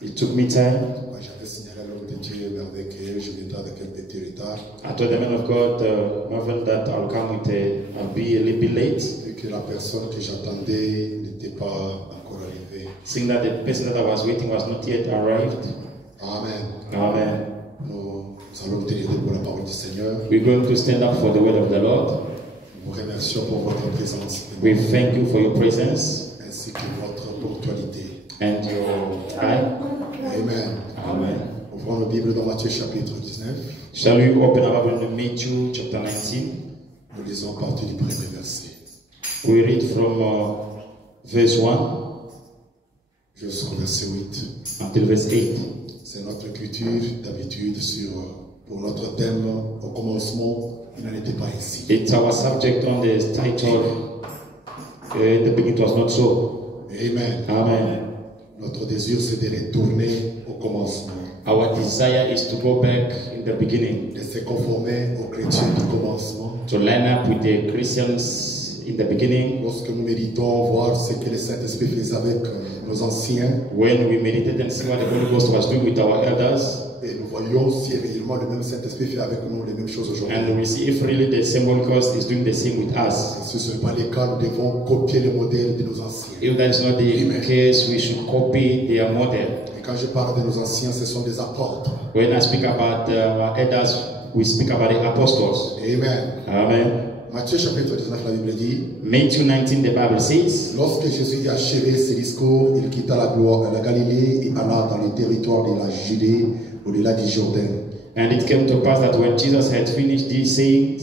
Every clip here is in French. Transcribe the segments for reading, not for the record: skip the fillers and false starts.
It took me time. Moi, j'avais signalé à l'homme de Dieu avec je viendrai avec un petit retard. I told the man of God, Marvin, that I'll come with I'll be a little bit late. Et que la personne que j'attendais n'était pas encore arrivée. Seeing that the person that I was waiting was not yet arrived. Amen. Amen. Nous allons nous tenir pour la parole du Seigneur. We're going to stand up for the word of the Lord. Nous vous remercions pour votre présence. We thank you for your presence Ainsi que votre ponctualité. and your time. Amen. Amen. Ouvrons nos Bibles dans Matthieu chapitre 19. Shall we open our Bible in Matthew chapter 19? Nous lisons à partir du premier verset. We read from verse 1 Jusqu'au verset 8. until verse 8. C'est notre écriture d'habitude pour notre thème au commencement, il n'en était pas ainsi. It's our subject on the title. In the beginning it was not so. Amen. Amen. Notre désir c'est de retourner au commencement. Our desire is to go back in the beginning, De se conformer aux chrétiens du commencement. to line up with the Christians in the beginning. Lorsque nous méditons voir ce que le Saint-Esprit faisait avec nos anciens, When we meditate and see what the Holy Ghost was doing with our elders, et nous voyons si réellement le même Saint-Esprit fait avec nous les mêmes choses aujourd'hui. and we see if really the same Holy Ghost is doing the same with us. Si ce n'est pas le cas, nous devons copier le modèle de nos anciens. If that is not the case, we should copy their model. Et quand je parle de nos anciens, ce sont des apôtres. When I speak about our elders, we speak about the apostles. Amen. Amen. Matthieu chapitre 19, la Bible dit, Matthew 19, the Bible says, lorsque Jésus eut achevé ses discours, il quitta la Galilée et alla dans le territoire de la Judée, au-delà du Jourdain. and it came to pass that when Jesus had finished these sayings,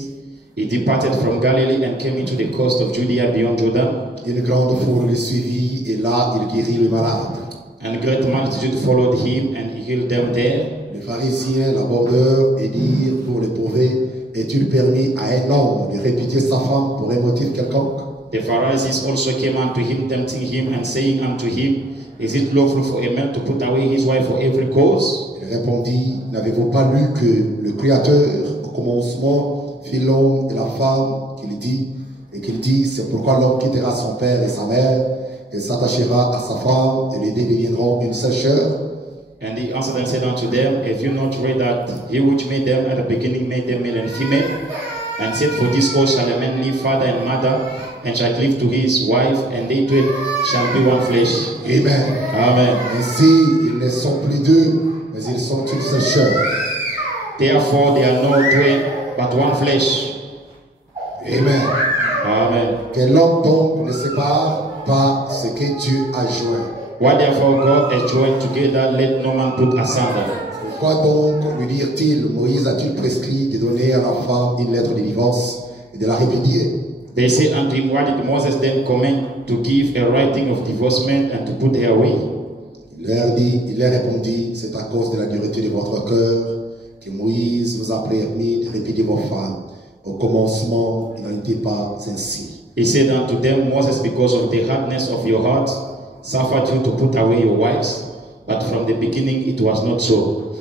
he departed from Galilee and came into the coast of Judea beyond Jordan. Une grande foule le suivit et là il guérit les malades. And a great multitude followed him, and he healed them there. Les pharisiens l'abordèrent et dirent pour le prouver, est-il permis à un homme de répudier sa femme pour un motif quelconque? The Pharisees also came unto him, tempting him, and saying unto him, Is it lawful for a man to put away his wife for every cause? Il répondit, n'avez-vous pas lu que le Créateur, au commencement, fit l'homme et la femme, qu'il dit, c'est pourquoi l'homme quittera son père et sa mère, et s'attachera à sa femme, et les deux deviendront une seule chair? And he answered and said unto them, Have you not read that he which made them at the beginning made them male and female? And said, For this cause shall a man leave father and mother, and shall cleave to his wife, and they two shall be one flesh. Amen. Amen. Ainsi, ils ne sont plus deux, mais ils sont une seule chair. Therefore they are no two, but one flesh. Amen. Amen. Que l'homme donc ne sépare pas ce que Dieu a joint. What therefore God has joined together, let no man put asunder. Pourquoi donc, lui dire-t-il, Moïse a-t-il prescrit de donner à la femme une lettre de divorce et de la répudier? They say unto him, Why did Moses then command to give a writing of divorcement and to put her away? Il leur répondit, c'est à cause de la dureté de votre cœur que Moïse vous a permis de répudier vos femmes. Au commencement, il n'en était pas ainsi. He said unto them, Moses, because of the hardness of your heart, suffered you to put away your wives, but from the beginning it was not so.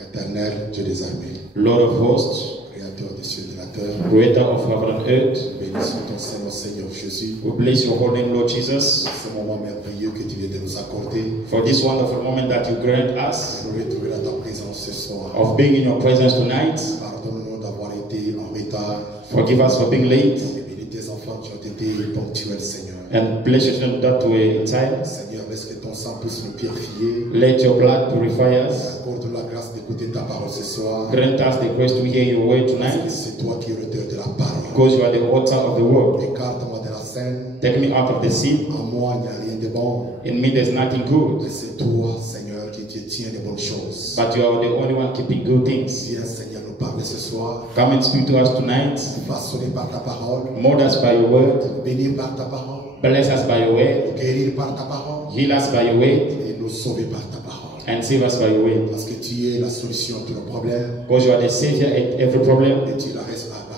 Éternel, Dieu des armées, Lord of hosts, Créateur des cieux et de la terre, creator of heaven and earth, bénissons ton Seigneur, Seigneur Jésus, we bless your holy name, Lord Jesus, ce moment merveilleux que tu viens de nous accorder, for this wonderful moment that you grant us de nous retrouver dans ta présence ce soir. of being in your presence tonight. Pardonne-nous d'avoir été en retard. Forgive us for being late, Et bénis tes enfants qui ont été ponctuels, Seigneur. and bless us that way in time. Seigneur, laisse que ton sang puisse nous purifier. Let your blood purify us. Accorde-nous la grâce d'écouter ta parole ce soir. Grant us the grace to hear your word Parce que tonight, c'est toi qui es l'auteur de la parole. because you are the author of the word. Écarte-moi de la scène. Take me out of the sea. En moi, il n'y a rien de bon. In me there's nothing good, Mais c'est toi, Seigneur, qui détiens les bonnes choses. but you are the only one keeping good things. Viens, Seigneur, nous parler ce soir. Come and speak to us tonight. Façonné par ta parole. Mold us by your word. Béni par ta parole. Bless us by your word. Guérir par ta parole. Heal us by your word. Et nous sauver par ta parole. And save us by your word. Parce que tu es la solution à tous nos problèmes. Because you are the savior at every problem, Et tu es la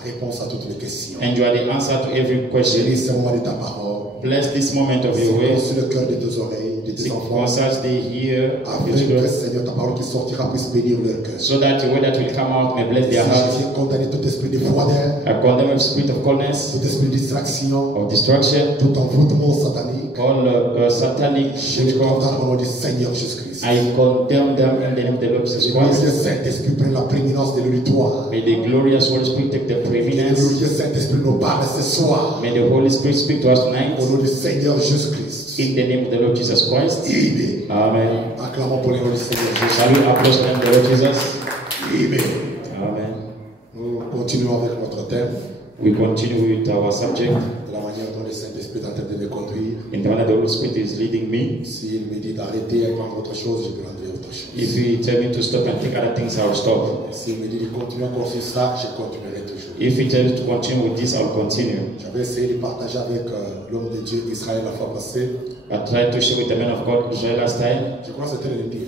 réponse à toutes les questions. and you are the answer to every question. Bénis ce moment de ta parole. Bless this moment of your Seigneur, word. sur le cœur de tes oreilles. de tes Seek enfants, us as they hear afin your que, children, Seigneur, ta parole qui sortira puisse bénir leur cœur. so that the word that will come out may bless their Si hearts. je viens condamner tout esprit de froideur, I condemn every spirit of coldness, tout esprit de distraction, of destruction, tout envoûtement satanique, all satanic je les witchcraft. condamne au nom du Seigneur Jésus-Christ. I condemn them in the name of the Lord Jesus Le glorieux Christ. Saint-Esprit prenne la prééminence de l'auditoire. May the glorious Holy Spirit take the Que le preeminence. glorieux Saint-Esprit nous parle ce soir. May the Holy Spirit speak to us tonight Au nom du Seigneur Jésus-Christ. in the name of the Lord Jesus Christ. Amen. Amen. Acclamons pour le nom du Seigneur Jésus. Shall we approach them, the Lord Jesus? Amen. Amen. Nous continuons avec notre thème. We continue with our subject De la manière dont le Saint-Esprit est en train de me conduire. in the manner the Holy Spirit is leading me. S'il me dit d'arrêter et prendre autre chose, je peux rentrer autre chose. If He tell me to stop and take other things, I will stop. S'il me dit de continuer encore sur ça, je continuerai toujours. If He tells me to continue with this, I will continue. J'avais essayé de partager avec l'homme de Dieu Israël la fois passée. I tried to share with the man of God Israel last time. Je crois que c'était le lundi.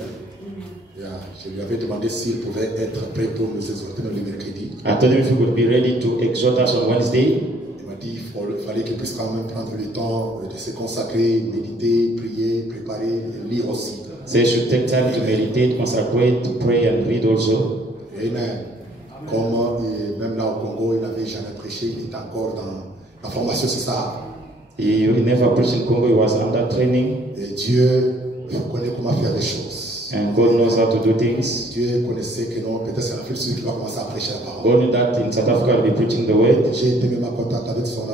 Yeah. Je lui avais demandé s'il pouvait être prêt pour nous exhorter dans le mercredi. I told him if he would be ready to exhort us on Wednesday. Il m'a dit qu'il fallait qu'il puisse quand même prendre le temps de se consacrer, méditer, prier, préparer, et lire aussi. So you should take time to meditate, consecrate, to pray and read also. Amen. Comme même là au Congo, il n'avait jamais prêché, il était encore dans la formation, c'est ça. He never preached in Congo, he was under training. Et Dieu connaît comment faire les choses. And God knows how to do things. Dieu connaissait que non, peut-être c'est la fille qui va commencer à prêcher la parole. God knew that in South Africa I'll be preaching the word. J'ai été même en contact avec son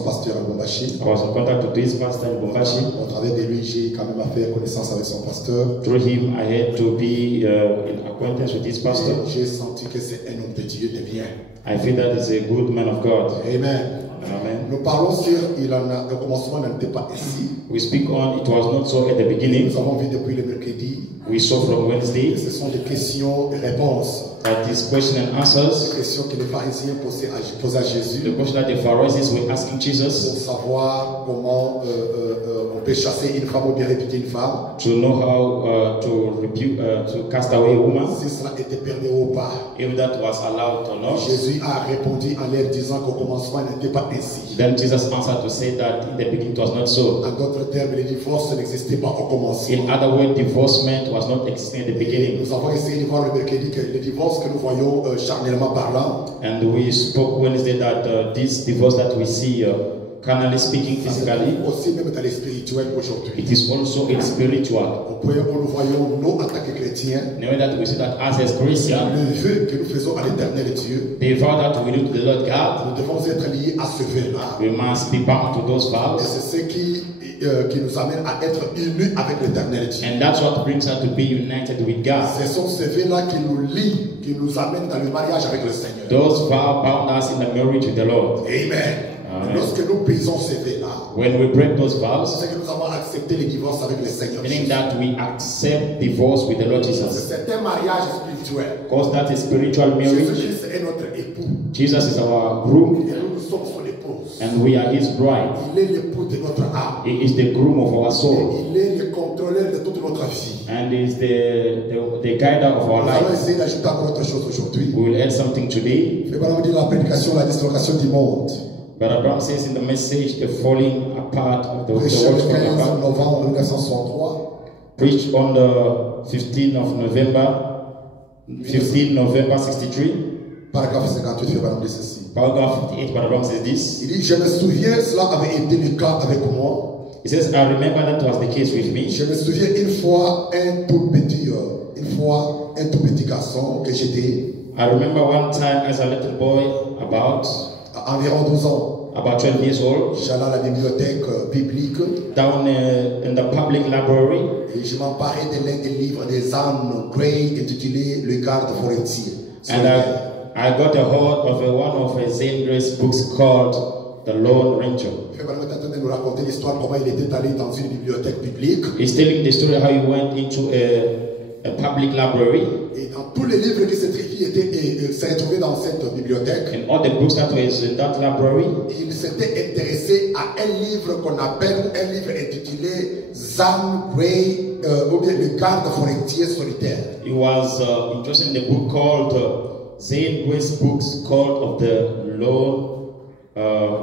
pasteur à Bombashi. I was in contact with his pastor in Bombashi. Au travers de lui, j'ai quand même fait connaissance avec son pasteur. Through him, I had to be in acquaintance with his pastor. J'ai senti que c'est un homme de Dieu de bien. I feel that he's a good man of God. Amen. Amen. Nous parlons sur, le commencement n'était pas ici. We speak on, it was not so at the beginning. Nous avons vu depuis le mercredi. We saw from Wednesday Ce sont des questions et réponses. that this question and Des answers, questions que les pharisiens posaient à Jésus the question that the Pharisees were asking pour Jesus savoir comment on peut chasser une femme ou bien réputer une femme. to know how to rebuke, to cast away a woman, Si cela était permis ou pas. if that was allowed or not. Jésus a répondu en leur disant qu'au commencement il n'était pas ainsi. Then Jesus answered to say that in the beginning it was not so. En d'autres termes, le divorce n'existait pas au commencement. In other words, divorcement was not existing at the Et beginning. nous avons essayé de voir le mercredi que le divorce que nous voyons charnellement parlant, And we spoke Wednesday that this divorce that we see, carnally speaking, physically, aussi même dans les spirituels aujourd'hui. it is also in spiritual. Au point où nous voyons, nous en tant que chrétiens, Knowing that we see that as Christians, le vœu que nous faisons à l'éternel Dieu, the vow that we do to the Lord God, nous devons être liés à ce vœu-là. we must be bound to those Et vows. c'est ce qui nous amène à être unis avec l'éternel Dieu. And that's what brings us to be united with God. Ce sont ces vœux-là qui nous lient, qui nous amènent dans le mariage avec le Seigneur. Those vows bound us in the marriage with the Lord. Amen. Amen. Lorsque nous brisons ces vœux-là, When we break those vows, c'est que nous avons accepté le divorce avec le Seigneur. meaning that we accept divorce with the Lord Jesus. C'est un mariage spirituel. Because that is spiritual marriage. Jésus-Christ est notre époux. Jesus is our groom Et nous sommes son épouse. and we are his bride. Il est l'époux de notre âme. He is the groom of our soul Il est le contrôleur de toute notre vie. and is the guider of our Nous allons life. essayer d'ajouter encore autre chose aujourd'hui. We will add something today. Je vais vous dire la prédication, la dislocation du monde. But Abraham says in the message, the falling apart of the Prêché world le falling 15 apart. novembre 1963. Preached on the 15th of November, 15 November 63. Paragraphe 58, je vais vous dire ceci. Paragraph 58, Abraham says this. Il dit, je me souviens, cela avait été le cas avec moi. He says, I remember that was the case with me. Je me souviens une fois un tout petit garçon que j'étais I remember one time as a little boy, about à environ 12 ans. about 12 years old, J'allais à la bibliothèque biblique down in the public library, et je m'emparais de l'un des livres des Anne Gray intitulé Le garde forestier. and I got a hold of one of Zane Gray's books called The Lone Ranger. Je vais vous de nous raconter l'histoire comment il était allé dans une bibliothèque biblique. He's telling the story how he went into a public library, Et dans tous les livres qui s'est trouvé dans cette bibliothèque, and all the books that was in that library, il s'était intéressé à un livre qu'on appelle un livre intitulé Zane Grey ou bien Le garde forestier solitaire. he was interested in the book called Zane Gray's books called of the Lone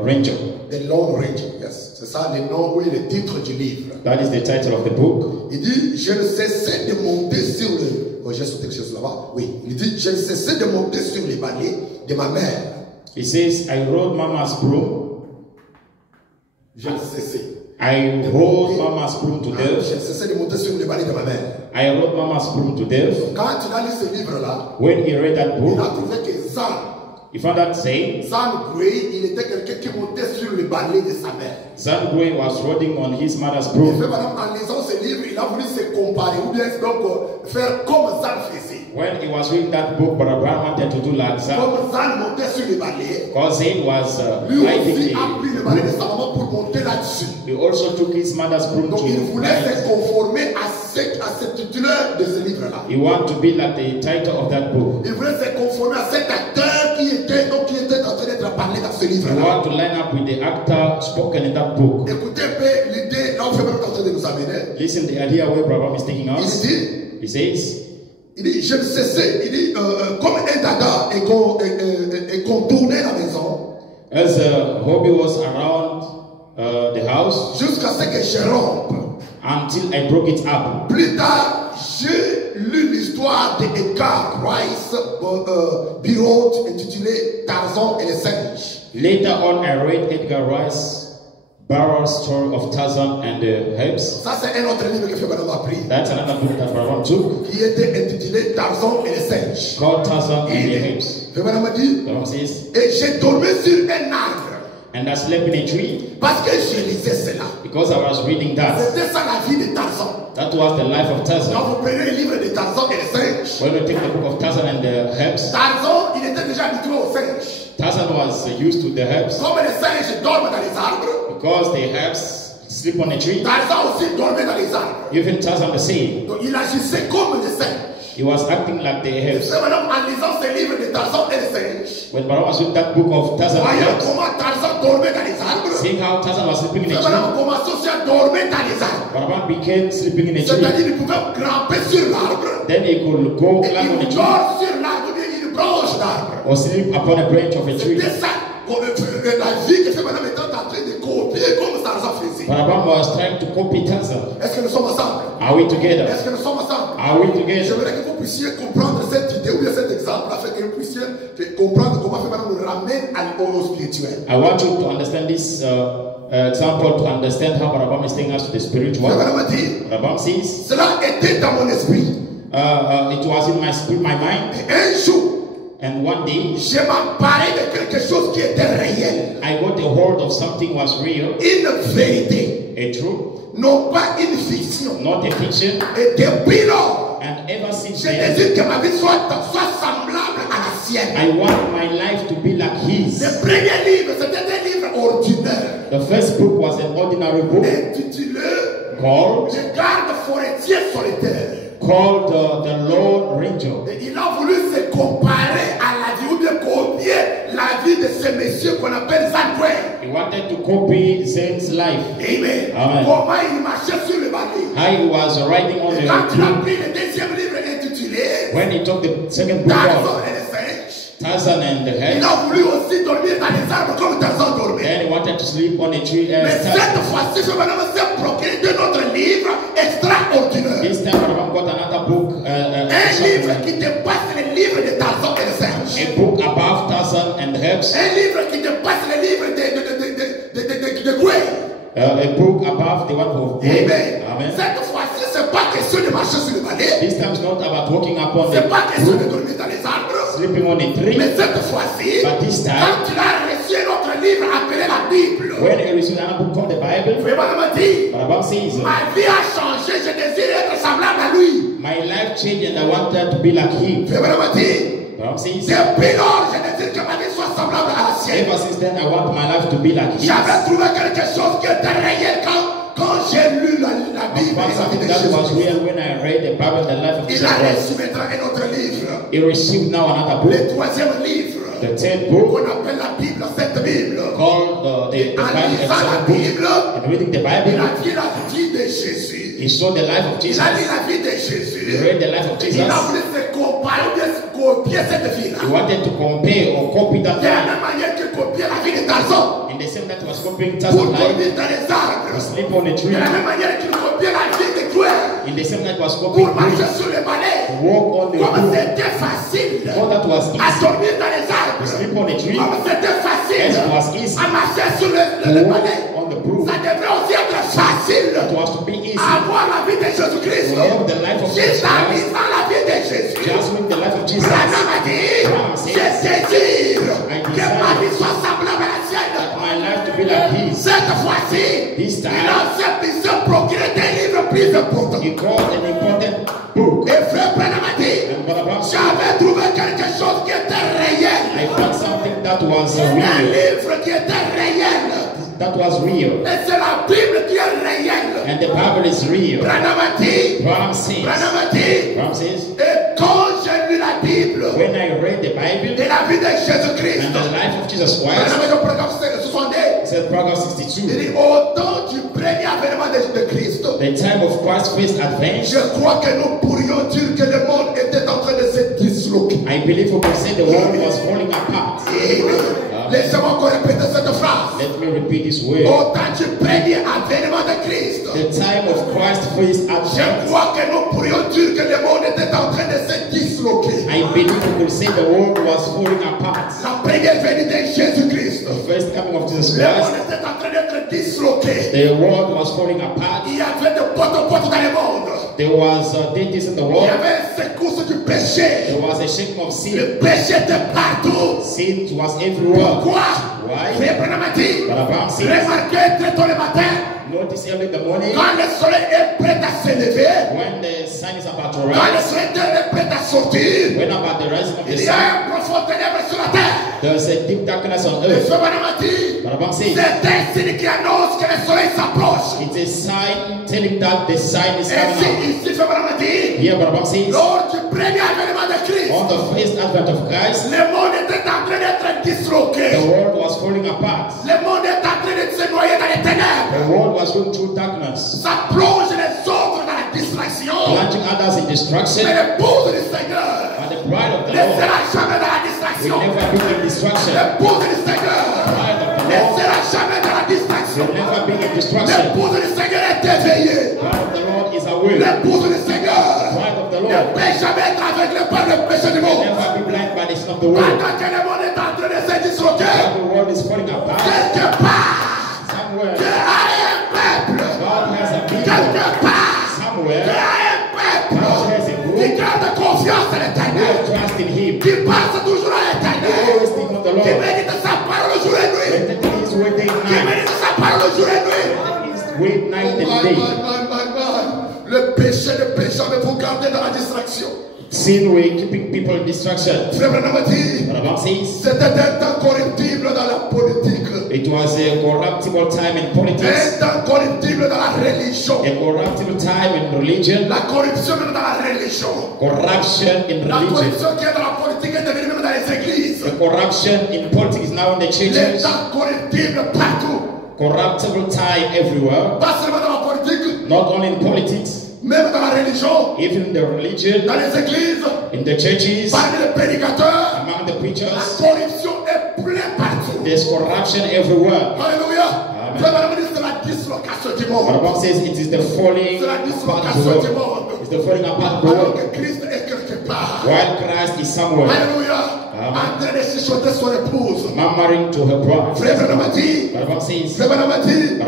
Ranger. The Lone Ranger, yes. C'est ça le nom, oui, le titre du livre. That is the title of the book. Il dit, je ne cessais de monter sur le... Oh, j'ai sauté quelque chose là-bas. Oui, il dit, je ne cessais de monter sur les balais de ma mère. He says, I rode Mama's broom. Je ne cessais. I rode Mama's broom to Je death. ne cessais de monter sur les balais de ma mère. I rode Mama's broom to death. Quand il a lu ce livre-là, When he read that il book, a trouvé que Zan that saying, Gray, il était quelqu'un qui montait sur le balai de sa mère. Zan Gray was riding on his mother's Et broom. madame, en lisant ce livre, il a voulu se comparer ou bien donc faire comme Zan faisait. When he was reading that book, Brother Branham wanted to do like Zan, Comme Zan montait sur le balai, because he was lui riding aussi a pris le balai de the sa maman pour monter là-dessus. He also took his mother's broom Donc il to voulait ride. se conformer à ce titulaire de ce livre-là. He wanted to be like the title of that book. Il voulait se conformer à cet acteur qui était en train d'être parlé dans ce He livre-là. wanted to line up with the actor spoken in that book. Écoutez un peu l'idée, là où Frère est en train de nous amener. Listen the idea where Brother is taking Il us. dit, He says, je ne cessais, il dit, comme un dada et contournait la maison, as Hobby was around the house jusqu'à ce que je rompe. until I broke it up. Plus tard, j'ai lu l'histoire de Edgar Rice Burroughs intitulée Tarzan et les singes. Later on, I read Edgar Rice Burroughs' story of Tarzan and the Apes. Ça, c'est un autre livre que Frère a pris, That's another book that Brother took, qui était intitulé Tarzan et les singes. called Tarzan and the Apes. Frère m'a dit, The Bible says, et j'ai dormi sur un arbre and I slept in a tree parce que je lisais cela. because I was reading that. C'était ça la vie de Tarzan. That was the life of Quand Tarzan. vous prenez le livre de Tarzan et les singes, When we take the book of Tarzan and the Apes, Tarzan, il était déjà habitué aux singes. Tarzan was used to the Apes Comme les singes dorment dans les arbres, because the Apes sleep on a tree. Tarzan aussi dormait dans les arbres. Even Tarzan the same. Donc il agissait comme les singes. He was acting like the Et Apes. c'est maintenant en lisant ce livre de Tarzan et les singes, When Brother was reading that book of Tarzan and voyez the Apes, comment Tarzan dormait dans les arbres. seeing how Tarzan was sleeping in C'est a tree, maintenant comment aussi à dormir dans les arbres. Brother became sleeping in a tree. C'est-à-dire qu'il pouvait grimper sur l'arbre Then he could go et climb on a il tree dort sur l'arbre ou bien une branche d'arbre. or sleep upon a branch of a tree. C'était ça. La vie que fait madame était en train de copier comme Tarzan faisait. Brother was trying to copy Tarzan. Est-ce que nous sommes ensemble? Are we together? Est-ce que nous sommes ensemble? Are we together? J'aimerais que vous puissiez comprendre cette idée ou bien cet exemple afin que vous puissiez comprendre comment fait madame nous ramène au spirituel. I want you to understand this example to understand how Barabam is taking us to the spiritual. Madame a dit, Barabam says, cela était dans mon esprit. it was in my spirit, my mind, Et un jour, and one day je m'emparais de quelque chose qui était réel. I got a hold of something was real, Une vérité. a truth, Non pas une fiction. not a fiction. Et depuis lors, And ever since je then, désire que ma vie soit semblable à la sienne. I want my life to be like his. Le premier livre, c'était un livre ordinaire. The first book was an ordinary book Intitulé called Le garde forestier solitaire. the Lone Ranger. Et il a voulu se comparer à la vie ou bien copier la vie de ce monsieur qu'on appelle Zan Gray. He wanted to copy Zen's life. Amen. Amen. Comment il marchait sur le balai. How he was riding on Et the quand il a tree. pris le deuxième livre intitulé When he took the second book Tarzan of et les singes, Tarzan and the il Head, a voulu aussi dormir dans les arbres comme Tarzan dormait. then he wanted to sleep on a tree Mais as cette Tarzan. fois-ci, ce madame s'est procuré de notre livre extraordinaire. This time Barabam got another book, Un livre qui dépasse le livre de Tarzan et les singes. a book above Tarzan and the Heads, Un livre qui dépasse le livre de Gray. a book above the one of Amen. Gray. Amen. Cette fois-ci, ce n'est pas question de marcher sur le balai. This time is not about walking upon Ce n'est pas the question de roof, dormir dans les arbres. sleeping on a tree. Mais cette fois-ci, But this time, quand tu as reçu notre livre appelé la Bible, when he received another book called the Bible, Vraiment m'a dit, Barabam says, ma vie a changé, je désire être semblable à lui. my life changed and I wanted to be like him. Vraiment m'a dit, Barabam says, depuis lors, je désire que ma vie soit semblable à la sienne. ever since then I want my life to be like his. J'avais trouvé quelque chose qui était réel quand j'ai lu la Bible Found et la vie something de that was Jésus. real when I read the Bible, the life of Il Jesus a Christ. reçu maintenant un autre livre, He received now another book, le troisième livre, the third book, qu'on appelle la Bible, cette Bible. called the En Bible, lisant la the book. Bible, And reading the il Bible, a dit la vie de Jésus. he saw the life of Il Jesus. a dit la vie de He Jésus. read the life of Il Jesus. a voulu se comparer ou bien se copier cette vie-là. He wanted to compare or copy that De la life même manière que copier la vie de Tarzan. in In the same night, he was copying pour task of life. dormir dans les arbres. To sleep on a tree. De la même manière qu'il copiait la vie de Joël In the same night, he was copying pour marcher grace. sur les balais. To walk on the Comme roof. c'était facile All that was à easy. dormir dans les To arbres. sleep on a tree. Comme c'était facile Yes, it was easy. à marcher sur les To walk balais. on the roof. Ça devrait aussi être facile It was to be easy. à avoir la vie de Jésus-Christ. To have the life of Jesus Juste en Christ. vivant la vie de Jésus. Just with the life of Jesus. Branham a dit, je désire que ma vie soit semblable à la sienne. My life to be like his. Cette fois-ci, This time. il a se procurer des livres plus importants. He called an important book. Et frère Branham a dit, And Brother Branham said, j'avais trouvé quelque chose qui était réel. I found something that was Un real. livre qui était réel. That was real. Et c'est la Bible qui est réelle. And the Bible is real. Branham a dit, Branham says, Branham says, et quand j'ai lu la Bible when I read the Bible de la vie de Jésus-Christ, and the life of Jesus Branham Christ, a dit au programme 62, said Proverbs il 62, dit, au temps du premier avènement de Christ, the time of Christ's first advent, je crois que nous pourrions dire que le monde était en train de se disloquer. I believe we can say the world was falling apart. Laissez-moi encore répéter cette phrase. Let me repeat this word. Au temps du premier avènement de Christ, The time of Christ's first je advent, crois que nous pourrions dire que le monde était en train de se disloquer. I believe we could say the world was falling apart. La première venue de Jésus-Christ, The first coming of Jesus le monde Christ, était en train d'être disloqué. the world was falling apart. Il y avait de potes dans le monde. There was deities in the Il y world. avait une secousse du péché. There was a shaking of sin. Le péché était partout. Sin was everywhere. Pourquoi? Why? Frère Branham a dit, But Abraham says, remarquez très tôt le matin, notice early in the morning, quand le soleil est prêt à se lever, when the sun is about to quand le rise, soleil est prêt à sortir, when about the rising of the il y a sun, un profond ténèbre sur la terre. there's a deep darkness on Le earth. frère Branham a dit, But Abraham says, c'est un signe qui annonce que le soleil s'approche. it's a sign telling that the sign is Et coming ici, frère Branham a dit, out. Here, Abraham says, lors du premier avènement de Christ, on the first advent of Christ, le monde était en train d'être disloqué. the world was falling apart. Le monde est en train de se noyer dans les ténèbres. The world was going through darkness, Ça plonge les autres dans la distraction. plunging others in Mais destruction. l'épouse du Seigneur But the bride of the ne Lord sera jamais dans la will distraction. never be in destruction. L'épouse du Seigneur Bride of the ne Lord sera jamais dans la distraction. will never be in destruction. L'épouse du Seigneur est éveillée. Bride of the Lord is aware. L'épouse du Seigneur Bride of the ne Lord peut jamais être aveuglée par le péché du will monde. never be blind by the sin of the world. Pendant que le monde est en train de se disloquer, While the world is falling apart, quelque part, somewhere Dieu a un peuple. God has a people. Quelque part, Dieu Somewhere a un peuple God has a qui group garde confiance en who l'éternel. have trust in Him. Qui passe toujours à They l'éternel. always think of the Qui Lord. médite sa parole jour et nuit. They take His word day and Qui night. médite sa parole jour et nuit. His word night and day. Le péché ne peut jamais vous garder dans la distraction. Sin way keeping people in distraction. Frère Branham a dit, But Abraham says c'était un temps corruptible dans la politique. it was a corruptible time in politics, Un temps corruptible dans la religion. a corruptible time in religion, La corruption même dans la religion. corruption in La religion. corruption qui est dans la politique est devenue même dans les églises. The corruption in politics now in the Les churches. temps corruptibles partout. Corruptible time everywhere. Pas seulement dans la politique, Not only in politics, même dans la religion, even in the religion, dans les églises, in the churches, parmi les prédicateurs. among the La preachers. corruption est pleine partout. There's corruption everywhere. Alléluia. Amen. Frère Branham dit c'est la dislocation du But monde. the Bible says it is the falling C'est la apart of the dislocation du world. monde. It's the falling apart of the Alors world. que Christ est quelque part. While Christ is somewhere, Alléluia. Amen. En train de chuchoter son épouse. murmuring to her bride. Frère Branham a dit. But the Bible says Frère Branham a dit.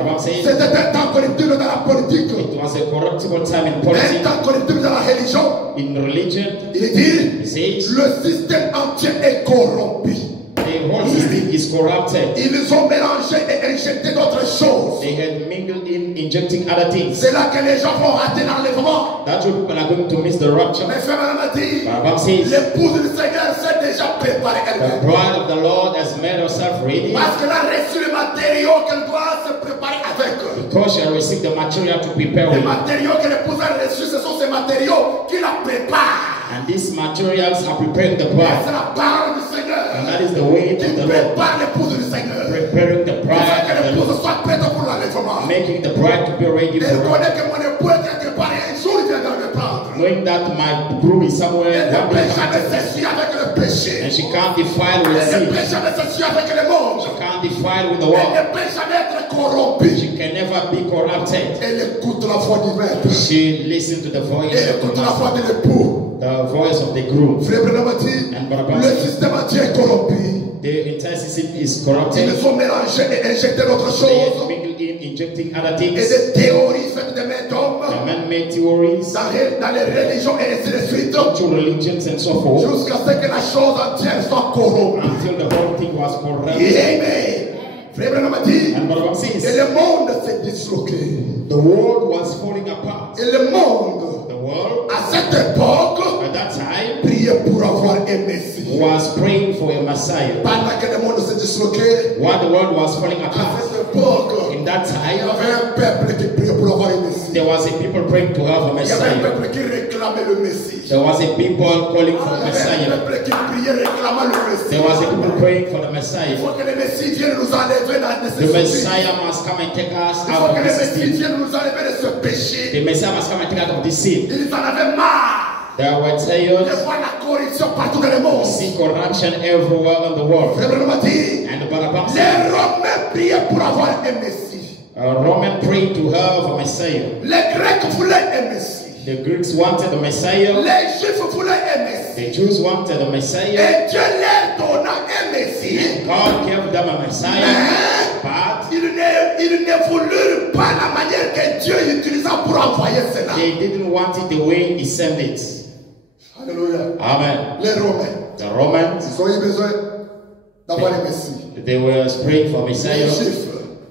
C'était un temps corruptible dans la politique. it was a corruptible time in Un politics, temps corruptible dans la religion. in religion. Il dit. He says Le système entier est corrompu. the whole system is corrupted. Ils ont mélangé et injecté d'autres choses. They had mingled in injecting other things. C'est là que les gens vont rater l'enlèvement. That's why people are going to miss the rapture. Mais Frère Branham a dit. But the Bible says L'épouse du Seigneur s'est déjà préparée the elle-même. bride of the Lord has made herself ready Parce qu'elle a reçu les matériaux qu'elle doit se préparer avec. because she has received the material to prepare Les with. matériaux que l'épouse a reçus, ce sont ces matériaux qui la préparent. And these materials are preparing the Et bride. c'est la parole du Seigneur And that is the way qui of the Lord. prépare l'épouse du Seigneur. Preparing the Il faut bride que of the l'épouse Lord. soit prête pour l'enlèvement. Making the bride to be ready Elle for it. connaît que mon époux est quelque part et un jour il viendra me prendre. Knowing that that my broom is somewhere. Elle ne peut jamais s'essuyer avec le péché. And she can't defile with Elle ne sin. peut jamais s'essuyer avec le monde. She can't defile with the Elle world. ne peut jamais être corrompue. She can never be corrupted. Elle écoute la voix du maître. She listens to the voice Elle of the écoute la master, voix de l'époux. the voice of the groom. Frère Branham a dit, And Brother le Branham, système entier est corrompu. the entire system is Ils corrupted. nous ont mélangé et injecté d'autres They choses. mingle in injecting other Et things, des théories faites de main d'homme the man-made theories, dans les religions et ainsi de suite. to religions and so forth, Jusqu'à ce que la chose entière soit corrompue. until the whole thing was corrupted. Amen. Frère Branham a dit, And Brother Branham et says, le monde s'est disloqué. the world was falling apart. Et le monde, The world à cette époque, at that time priait pour avoir un Messie. was praying for a Messiah. Pendant que le monde s'est disloqué, While the world was falling à apart, cette époque, in that il y time, avait un peuple qui priait pour avoir un Messie. there was a people praying to have a Il y avait un Messiah. peuple qui réclamait le Messie. There was a people calling for a Il y avait un Messiah. peuple qui priait réclamant le Messie. There was a people praying for the Il Messiah. faut que le Messie vienne nous enlever dans The ce soucis. Messiah must come and take us Il out faut of que le this Messie sin. vienne nous enlever de ce péché. The Messiah must come and take us out of this sin. Ils en avaient marre They were de tired, voir la corruption partout dans le monde. see corruption everywhere in the world. Frère Branham a dit, And Brother Branham said, les Romains priaient pour avoir un Messie. a Roman prayed to have a Messiah. Les Grecs voulaient un Messie. The Greeks wanted a Messiah. Les Juifs voulaient un Messie. The Jews wanted a Messiah. Et Dieu leur donna un Messie. God gave them a Messiah. Mais But ils ne voulurent pas la manière que Dieu utilisa pour envoyer cela. they didn't want it the way he sent it. Alléluia. Amen. Les Romains, The Romans, ils ont eu besoin d'avoir un Messie. they were praying for Les Messiah. Juifs,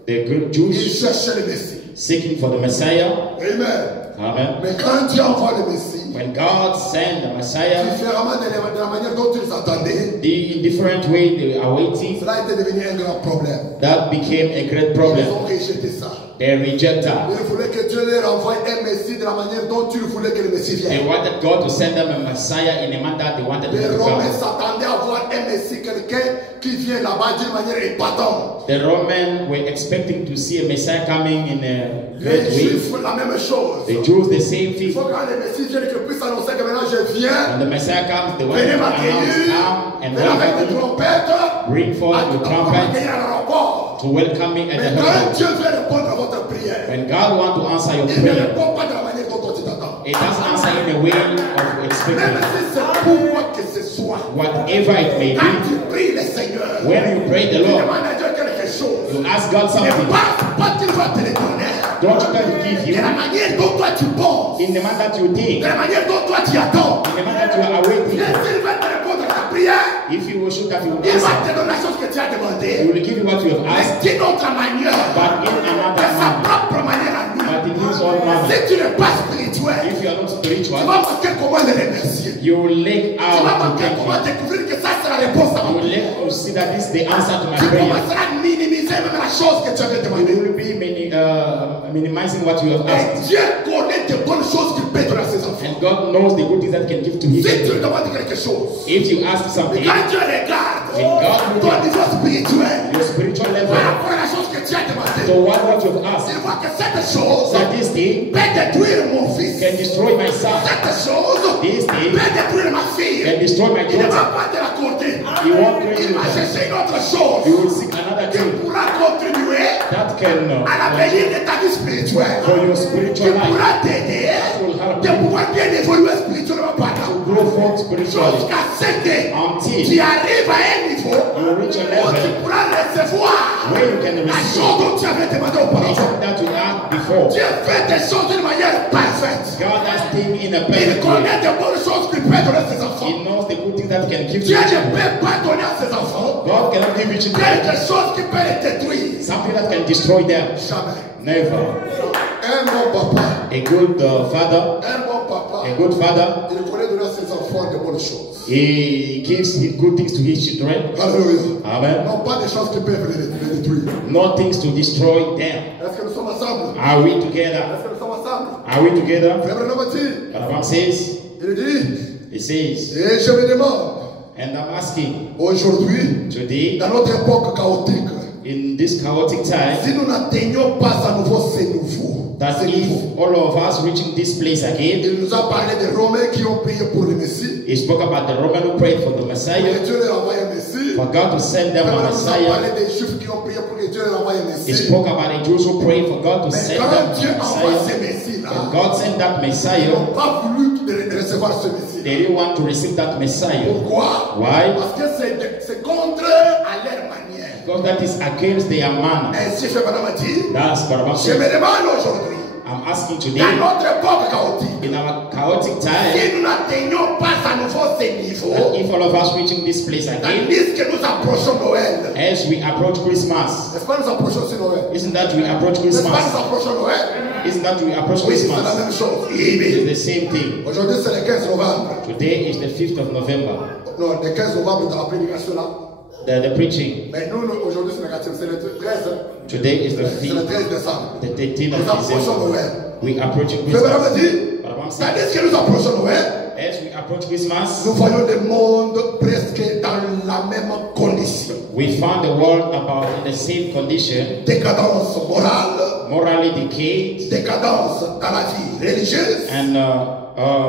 The good ils Jews cherchaient le Messie. seeking for the Messiah. Amen. Amen. Mais quand Dieu envoie le Messie, When God sent the Messiah, différemment de la manière dont ils attendaient, in different way they are waiting, cela était devenu un grand problème. that became a great Ils problem. ont rejeté ça. They reject that. Ils voulaient que Dieu leur envoie un Messie de la manière dont ils voulaient que le Messie They vienne. wanted God to send them a Messiah in a manner that they wanted Les him to Romains come. s'attendaient à voir un Messie, quelqu'un qui vient là-bas d'une manière épatante. The Romans were expecting to see a Messiah coming in a Les great way. Juifs, la même chose. The Jews, the same Il thing. faut que quand le Messie vienne, qu'il puisse annoncer que maintenant je viens. When the Messiah comes, they want Venez to announce, m'accueillir. come and Venez avec des welcome me, trompettes. bring forth the Pour trumpet m'accueillir à l'aéroport. to welcome me at Mais the quand airport. Dieu veut répondre à votre prière, When God wants to answer your il ne prayer, répond pas de la manière dont tu t'attends. it doesn't answer in a way of Même expecting. si c'est pour quoi que ce soit. Whatever it may Quand be, tu pries le Seigneur, when you pray the tu Lord, demandes à Dieu quelque chose. you ask God Ne something. pas qu'il va te le donner. Don't you try to give De la you manière dont toi tu penses. in the manner that you think, De la manière dont toi tu attends. in the manner that you are awaiting. Et s'il va te répondre à ta prière, If you will show that you will il va answer, te donner la chose que tu as He demandé. will give you what you have Mais asked, d'une autre manière. but in De another sa manner. propre manière à lui. But in His own manner. Si tu n'es pas spirituel, If you are not tu spiritual, vas manquer comment le remercier. you will lack Tu vas out to manquer thank comment Him. découvrir que ça c'est la réponse à You ma will prière. lack to see that this is the answer to my Tu prayer. commenceras à minimiser même la chose que tu avais You demandé. will be minimizing what you have Et asked. Dieu connaît de bonnes choses qu'il peut donner à ses enfants. And God knows the good things that He can give to His Si tu children. demandes quelque chose, If you ask et something, quand Dieu regarde when God ton looks niveau spirituel, at your spiritual par level, rapport à la chose que tu as demandé, so what you have asked, il voit que cette chose that this thing peut détruire mon fils. can destroy my son, Cette chose This thing peut détruire ma fille. can destroy my Il ne daughter. va pas te l'accorder. He won't grant Il you va that. chercher une autre chose You will seek another qui thing pourra contribuer that can à l'avenir de ta vie spirituelle. for your Qui spiritual life pourra t'aider will help de you pouvoir bien évoluer spirituellement parlant. grow forth spiritually Jusqu'à ce que until tu arrives à un niveau you reach a où tu level pourras recevoir where you can la receive chose dont tu avais demandé auparavant. things that you had before. Dieu fait des choses d'une manière parfaite. God has things in a Il perfect way. connaît de bonnes choses qu'il peut donner à ses enfants. He knows the good things that he can give to Dieu his ne children. peut pas donner à ses enfants God cannot give you children quelque chose qui peut les détruire. something that can destroy them. Jamais. Never. Un bon papa, A good father, un bon papa, a good father, il connaît donner à ses enfants de bonnes choses. he gives good things to his children. Alléluia. Amen. Non pas des choses qui peuvent les détruire. Not things to destroy them. Est-ce que nous sommes ensemble? Are we together? Est-ce que nous sommes ensemble? Are we together? Frère Branham a dit, Abraham says, il dit, he says, et je me demande, and I'm asking aujourd'hui, today, dans notre époque chaotique, in this chaotic time, si nous n'atteignons pas à nouveau ces nouveaux, that if all of us reaching this place again, il nous a parlé des Romains qui ont prié pour le Messie. he spoke about the Roman who prayed for the Messiah, Que Dieu leur envoie un Messie. for God to send them a Il nous a Messiah. parlé des Juifs qui ont prié pour que Dieu leur envoie un He Messie. spoke about the Jews who prayed for God to Mais send quand them Dieu a envoie Messiah. ces Messies-là, When God sent that ils Messiah, n'ont pas voulu de recevoir ce Messie. they didn't want to receive that Messiah. Pourquoi? Why? Parce que c'est contre à leur manière. Because that is against their manner. Ainsi, je me dit, That's what I'm je me saying. demande aujourd'hui, I'm asking dans today, notre époque chaotique, in our chaotic time, si nous n'atteignons pas à nouveau ces that niveaux, if all of us reaching this place again, tandis que nous approchons Noël, as we approach Christmas, n'est-ce pas nous approchons aussi Noël? isn't that we approach N'est-ce pas nous Christmas? approchons Noël? Isn't that we approach Oui, c'est la Christmas? même chose. It's the same thing. Aujourd'hui, c'est le 15 novembre. Today is the 5th of November. Non, le 15 novembre de la prédication là. The preaching. Mais nous, aujourd'hui, c'est le 4e, c'est le 13. Today is the C'est le 13 5th, décembre. the 13th Nous of approchons December. Noël. We approaching Le Verbe Christmas. dit, But I'm saying, tandis que nous approchons Noël, as we approach Christmas, nous voyons le monde presque dans la même condition. we found the world about in the same condition, Décadence morale, morally decayed, décadence dans la vie religieuse, and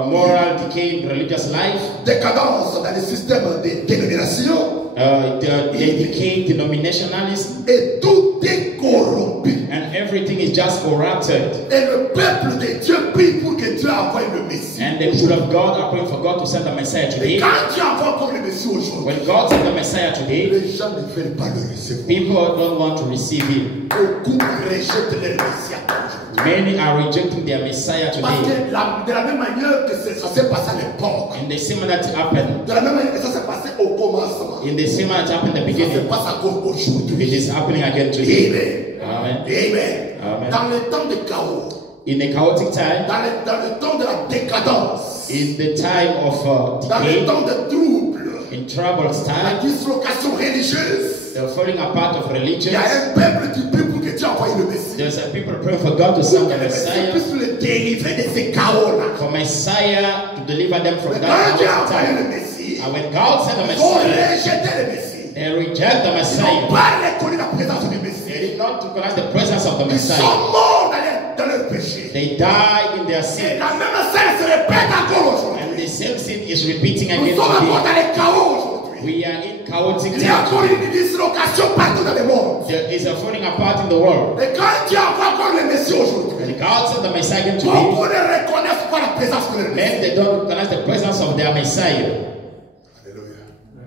moral decay in religious life, décadence dans le système de dénomination, the decayed denominationalism, et tout est corrompu. and everything is just corrupted. Et le peuple de Dieu prie pour que Dieu envoie le Messie. And the people of God are praying for God to send the Messiah Et today. quand Dieu envoie encore le Messie aujourd'hui, When God sent the Messiah today, les gens ne veulent pas le recevoir. people don't want to receive him. Beaucoup rejettent le Messie aujourd'hui. Many are rejecting their Messiah Parce today. que de la même manière que ça s'est passé à l'époque, In the same manner it happened, de la même manière que ça s'est passé au commencement, in the same manner it happened in the ça se beginning, passe encore it aujourd'hui. is happening again today. Amen. Amen. Amen. Amen. Dans le temps de chaos, In a chaotic time, dans le temps de la décadence, in the time of dans le decay, temps de trouble, in troubled la time, dislocation religieuse, the falling apart of il religion, y a un peuple qui prie pour que Dieu envoie le Messie. there's a people praying for God to Pour send que the le Messie Messiah, puisse le délivrer de ces chaos-là. for Messiah to deliver them from Mais that quand Dieu a chaotic envoyé le time. Messie, And when God sent the ils ont Messiah, rejeté le Messie. they reject the Ils n'ont Messiah. pas reconnu la présence du They Messie. did not recognize the presence of the Ils sont Messiah. morts dans leur péché. They died in their Et sin. la même scène se répète encore And aujourd'hui. the same sin is repeating Nous again sommes encore today. dans les chaos aujourd'hui. We are in chaotic Il y a encore time. une dislocation partout dans le monde. There is a falling apart in the world. Et quand Dieu envoie encore le Messie aujourd'hui, When God sent the Messiah again beaucoup today, ne reconnaissent pas la présence de le Messie. men they don't recognize the presence of their Messiah. Alléluia.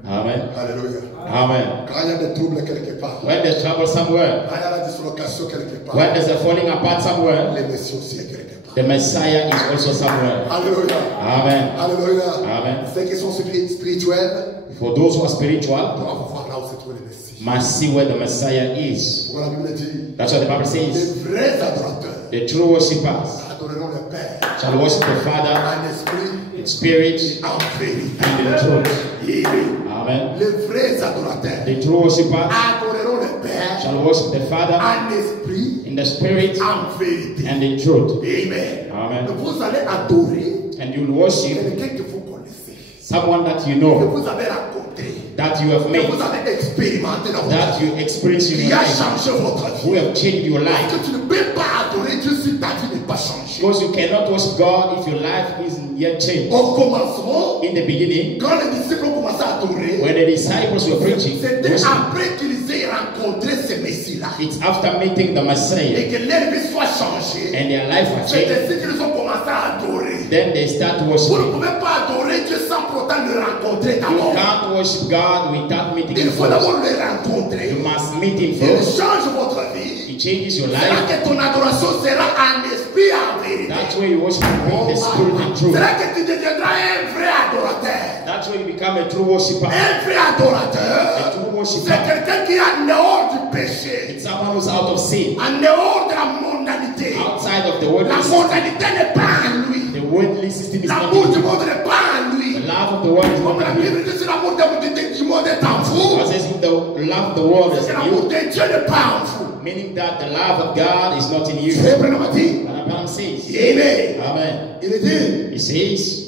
Amen. Alléluia. Amen. Quand il y a des troubles quelque part, When there's trouble somewhere, quand il y a la dislocation quelque part, when there's a falling apart somewhere, le Messie aussi est quelque part. the Messiah is also somewhere. Alléluia. Amen. Alléluia. Amen. Ceux qui sont spirituels For those who are spiritual, doivent voir là où se trouve le Messie. must see where the Messiah is. Pourquoi la Bible dit, That's what the Bible says. les vrais adorateurs The true worshippers adoreront le Père shall worship the Father en esprit in spirit et en vérité. and in truth. Amen. Amen. Les vrais adorateurs The true worshippers adoreront le Père shall worship the Father en esprit in the spirit et en vérité. and in truth. Amen. Amen. Vous allez adorer And you will worship quelqu'un que vous connaissez, someone that you que know, vous avez rencontré, that you have que made, vous avez expérimenté dans votre that vie, you experience in qui your a life, changé votre who vie. have changed your Parce life. que tu ne peux pas adorer Dieu si ta vie n'est pas changée. Because you cannot worship God if your life isn't yet changed. Au commencement, In the beginning, quand les disciples ont commencé à adorer, when the disciples were preaching, c'était worship, après qu'ils aient rencontré ce Messie-là it's after meeting the Messiah et que leur vie soit changée. and their life was C'est changed, ainsi qu'ils ont commencé à adorer. then they start Vous ne worshiping. pouvez pas adorer Dieu sans pourtant le rencontrer You d'abord. can't worship God without meeting Il Him faut first. d'abord le rencontrer. You must meet Him Il first. change votre vie. He changes your C'est là life. que ton adoration sera en esprit et en vérité. That's where you worship Him in the spirit and C'est truth. là que tu deviendras un vrai adorateur. That's where you become a true worshiper. Un vrai A adorateur, true c'est worshiper. quelqu'un qui est en dehors du péché, It's someone who's out of sin, en dehors de la mondanité. outside of the worldly La system. mondanité n'est pas en lui. The worldly system is not L'amour in du you. monde n'est pas en lui. The love of the world is Comme not la in you. Bible dit, si l'amour du monde est en vous, God says if the love of the world is c'est que in l'amour you, de Dieu n'est pas en vous. meaning that the love of God is not in you. C'est Abraham a dit. And Abraham says, Amen. Amen. Il dit, He says,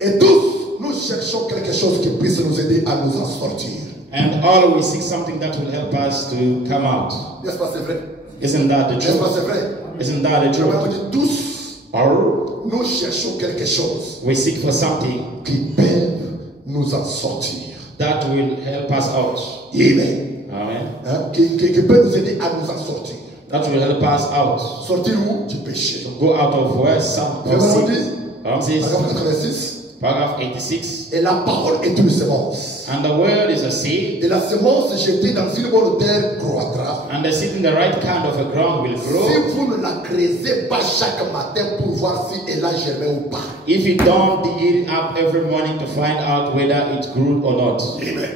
et tous, nous cherchons quelque chose qui puisse nous aider à nous en sortir. And always seek something that will help us to come out. N'est-ce pas, c'est vrai? Isn't that the N'est-ce pas, truth? c'est vrai? Isn't that the Je vais vous truth? dire, tous, Or nous cherchons quelque chose we seek for something qui peut nous en sortir. that will help us out. Amen. Amen. Hein? Qui peut nous aider à nous en sortir. That will help us out. Sortir où? Du péché. Go out of where some of Verset sin. Paragraphe 86. Paragraph 86. Et la parole est une semence. And the word is a seed. Et la semence jetée dans une bonne terre croîtra. And the seed in the right kind of a ground will Si grow. vous ne la creusez pas chaque matin pour voir si elle a germé ou pas. If you don't dig it up every morning to find out whether it grew or not. Amen.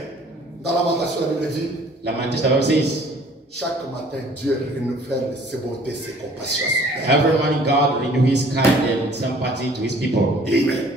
Dans Lamentation, la Bible dit, Lamentation, the Bible says, chaque matin, Dieu renouvelle ses bontés, ses compassions à son peuple. every morning God renew his kind and sympathy to his people. Amen.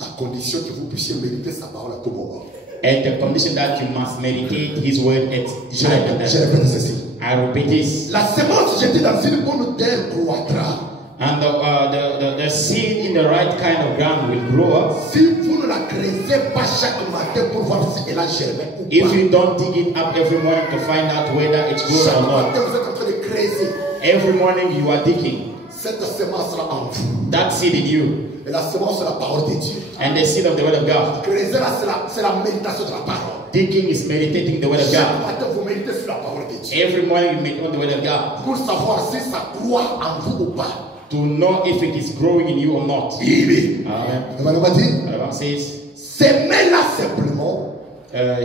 À condition que vous puissiez méditer sa parole à tout moment. At the condition that you must meditate his word at Je time and répète time. ceci. I repeat this. La semence jetée dans une bonne terre croîtra. And the seed in the right kind of ground will grow up. Si vous ne la creusez pas chaque matin pour voir si elle a germé ou If pas. you don't dig it up every morning to find out whether it's grown Chaque or not. matin, vous êtes en train de creuser. Every morning you are digging. Cette semence sera en vous. That seed in you. Et la semence, c'est la parole de Dieu. And the seed of the word of God. Creuser là, c'est la méditation de la parole. Digging is meditating the word of Chaque God. matin, vous méditez sur la parole de Dieu. Every morning you meditate on the word of God. Pour savoir si ça croît en vous ou pas. To know if it is growing in you or not. Amen. Amen. Le Bible dit, The Bible says, semez-la simplement.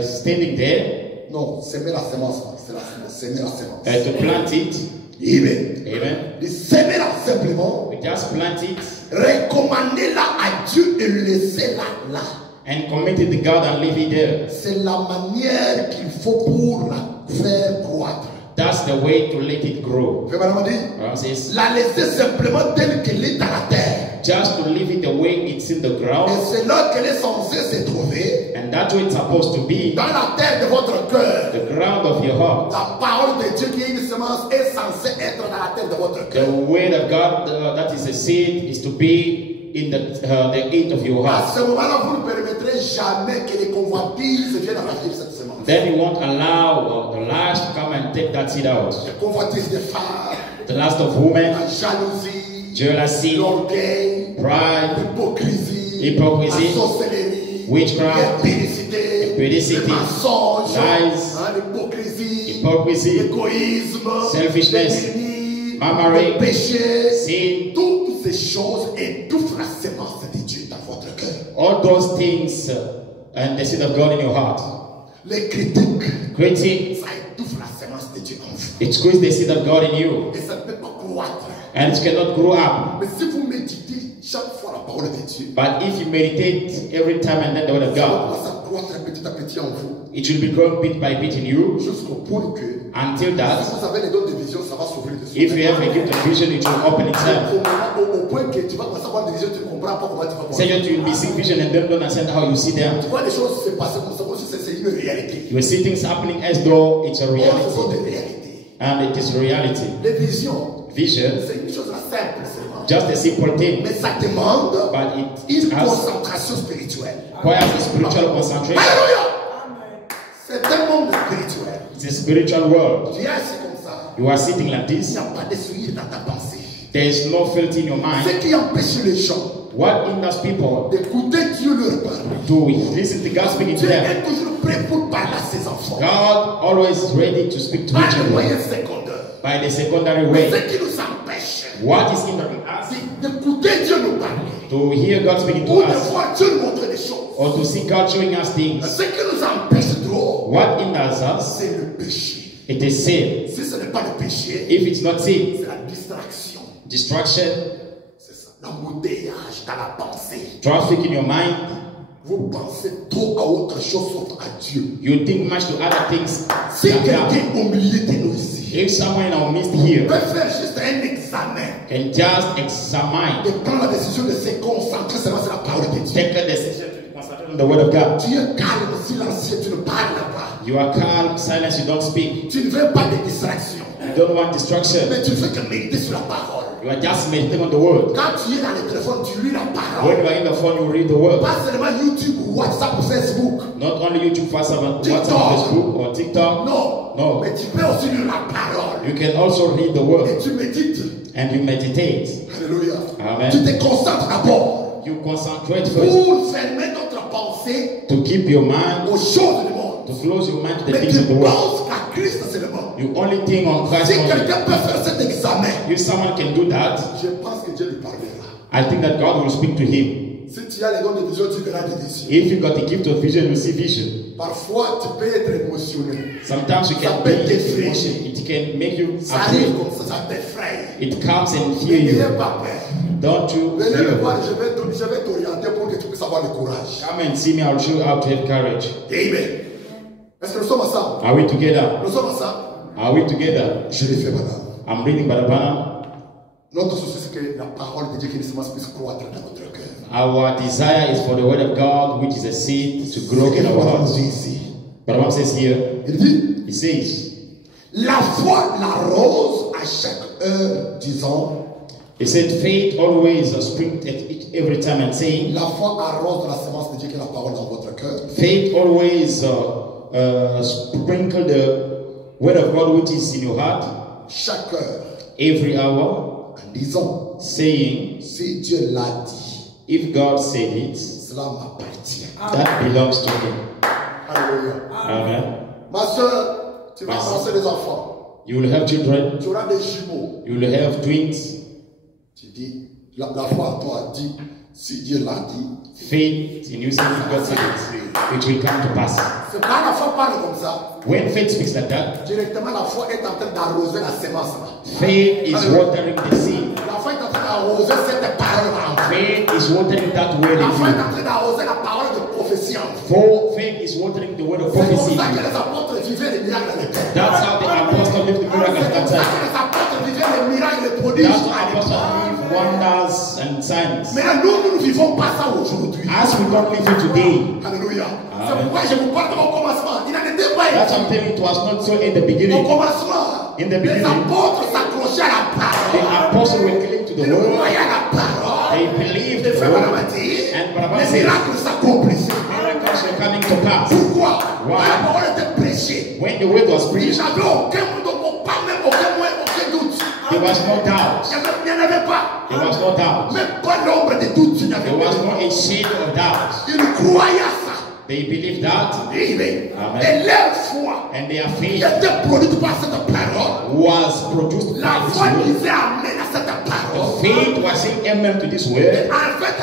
standing there, Non, semer la semence, c'est la semence. Semer la semence. to plant it. Amen. Amen. Et semez-la simplement. We just plant it Recommandez-la à Dieu et laissez-la là. and commit it to God and leave it there. C'est la manière qu'il faut pour la faire croître. That's the way to let it grow. Le Bible dit, The Bible says, la laisser simplement telle qu'elle est dans la terre. just to leave it the way it's in the Et ground. c'est là qu'elle est censée se trouver. And that's where it's supposed to be. Dans la terre de votre cœur. The ground of your heart. La parole de Dieu qui est une semence est censée être dans la terre de votre cœur. The word of God that is a seed is to be in the heart of your À heart. ce moment-là, vous ne permettrez jamais que les convoitises viennent envahir cette semence. Then you won't allow the last to come and take that seed out. Les convoitises des femmes, The last of women, la jalousie, jealousy, l'orgueil, pride, l'hypocrisie, hypocrisy, la sorcellerie, witchcraft, l'impudicité, impudicity, le mensonge, lies, l'hypocrisie, hypocrisy, l'égoïsme, selfishness, l'ennemi, murmuring, le péché, sin. toutes ces choses étouffent la semence de Dieu dans votre cœur. All those things and the seed of God in your heart. Les critiques, Critique, ça étouffe la semence de Dieu en vous. it squeezes the seed of God in you. Et ça ne peut pas croître. And it cannot grow up. Mais si vous méditez chaque fois la parole de Dieu, But if you meditate every time and then the word of ça va God, commencer à croître petit à petit en vous. it will be growing bit by bit in you Jusqu'au point que, until si that, vous avez les dons de vision, ça va s'ouvrir dessus. if you have a gift of vision, it will open itself. Au point que tu vas commencer à avoir des visions, tu ne comprends pas comment tu vas voir. Say that you will be seeing vision and then don't understand how you see them. Tu vois les choses se passer comme ça, comme si c'est une réalité. You will see things happening as though it's a Or, ce sont reality. des réalités. And it is reality. Les visions, Vision, c'est une chose simple seulement. just a simple thing, Mais ça demande but une it has concentration spirituelle. requires a spiritual concentration. Alléluia! C'est un monde spirituel. It's a spiritual world. Tu es assis comme ça. You are sitting like Il this. n'y a pas de souillure dans ta pensée. There is no filth in your mind. Ce qui empêche les gens What hinders people d'écouter Dieu leur parler. to listen to God speaking to Dieu them? est toujours prêt pour parler à ses enfants. God always ready to speak to Par each le other moyen secondaire. by the secondary Ce way. qui nous empêche What is hindering us d'écouter Dieu nous parler. to hear God speaking to Ou de us voir Dieu nous montrer des choses. or to see God showing us things? Ce qui nous empêche trop, What hinders us? c'est le péché. It is sin. Si ce n'est pas le péché, If it's not sin, c'est la distraction. distraction, C'est ça. L'embouteillage dans la pensée. traffic in your mind, Vous pensez trop à autre chose sauf à Dieu. you think much to other things. Si than God. quelqu'un au milieu de nous ici If someone in our midst here peut faire juste un examen can just examine, et prendre la décision de se concentrer seulement sur la parole de Dieu. take a decision to concentrate on the word of God. Tu es calme, silencieux, tu ne parles pas. You are calm, silent, you don't speak. Tu ne veux pas de distraction. You don't want distraction. Mais tu ne fais que méditer sur la parole. You are just meditating on the word. Quand tu es dans le téléphone, tu lis la When parole. you are in the phone, you read the word. Pas seulement YouTube, WhatsApp ou Facebook. Not only YouTube, WhatsApp, TikTok. Facebook, or TikTok. Non. No. Mais tu peux aussi lire la parole. You can also read the word Et tu médites. and you meditate. Alléluia. Amen. Tu te concentres d'abord You concentrate first pour fermer notre pensée to keep your mind, aux choses du monde. to close your mind to the Mais things tu of the world. penses qu'à Christ seulement. You only think on Christ Si only. quelqu'un peut faire cet examen, If someone can do that, je pense que Dieu lui parlera. I think that God will speak to him. Si tu as les dons de vision, tu verras des visions. If you got the gift of vision, you see vision. Parfois, tu peux être émotionné. Sometimes you can Ça peut be t'effrayer. emotion. It can make you Ça arrive afraid. comme ça t'effraie. It comes and Mais fear n'ayez you. pas peur. Don't you Venez me fear. voir, je vais t'orienter pour que tu puisses avoir le courage. Come and see me. I'll show you how to have courage. Amen. Est-ce que nous sommes ensemble? Are we together? Nous sommes ensemble? Are we together? Je l'ai fait, madame. I'm reading Barabana. Notre souci, c'est que la parole de Dieu qui nous puisse croître dans notre cœur. Our desire is for the word of God, which is a seed, to grow in our Voilà, hearts. dit ici. Barabana says here, Il dit, he says, la foi l'arrose à chaque heure, disant, he said, faith always spring at every time and saying, la foi arrose de la semence de Dieu qui est la parole dans votre cœur. faith always sprinkle the word of God which is in your heart Chaque heure, every hour, en disant, saying, si Dieu l'a dit, if God said it, cela m'appartient. that belongs to him. Alléluia. Amen. Ma soeur, tu vas annoncer des enfants. You will have children, Tu auras des jumeaux. you will have twins. Tu dis, la foi en toi dit, si Dieu l'a dit, Faith in you saying if God said it, it will come to pass. c'est pas la foi parle comme ça. When faith speaks like that, Directement, la foi est en train d'arroser la semence. faith is watering the seed. La foi est en train d'arroser cette parole. Faith is watering that word La in foi est you. en train d'arroser la parole de prophétie. For faith is watering the word of C'est comme prophecy. ça que les apôtres vivaient les miracles à l'époque. That's how the apostle lived the miracle C'est at comme that ça time. que les apôtres vivaient les miracles et les prodiges That's how à the apostle l'époque. lived wonders and signs. Mais nous ne vivons pas ça aujourd'hui. As we don't live it today, Alléluia. C'est Amen. pourquoi je vous parle de mon commencement. Il n'en était pas that's ici. what I'm telling you, it was not so in the Au beginning. commencement, In the les beginning, apôtres s'accrochaient à la the parole. apostles were clinging to the Ils word. croyaient à la parole. They believed Les the frères word. Madame a dit, And Barnabas les said, miracles s'accomplissaient. miracles were coming to pass. Pourquoi? Why? La parole était prêchée. When the word was Il preached, n'avait pas même aucun doute. there was no doubt. Il n'y en avait pas. There was no doubt. Même pas l'ombre de doute. Il n'y avait There was pas. not a shade of doubt. Ils croyaient à ça. They believed that, Amen. Amen. Et leur foi and their qui faith était produite par cette parole. was produced La by this foi word. disait amen à cette parole. Faith was saying amen to this word. En fait,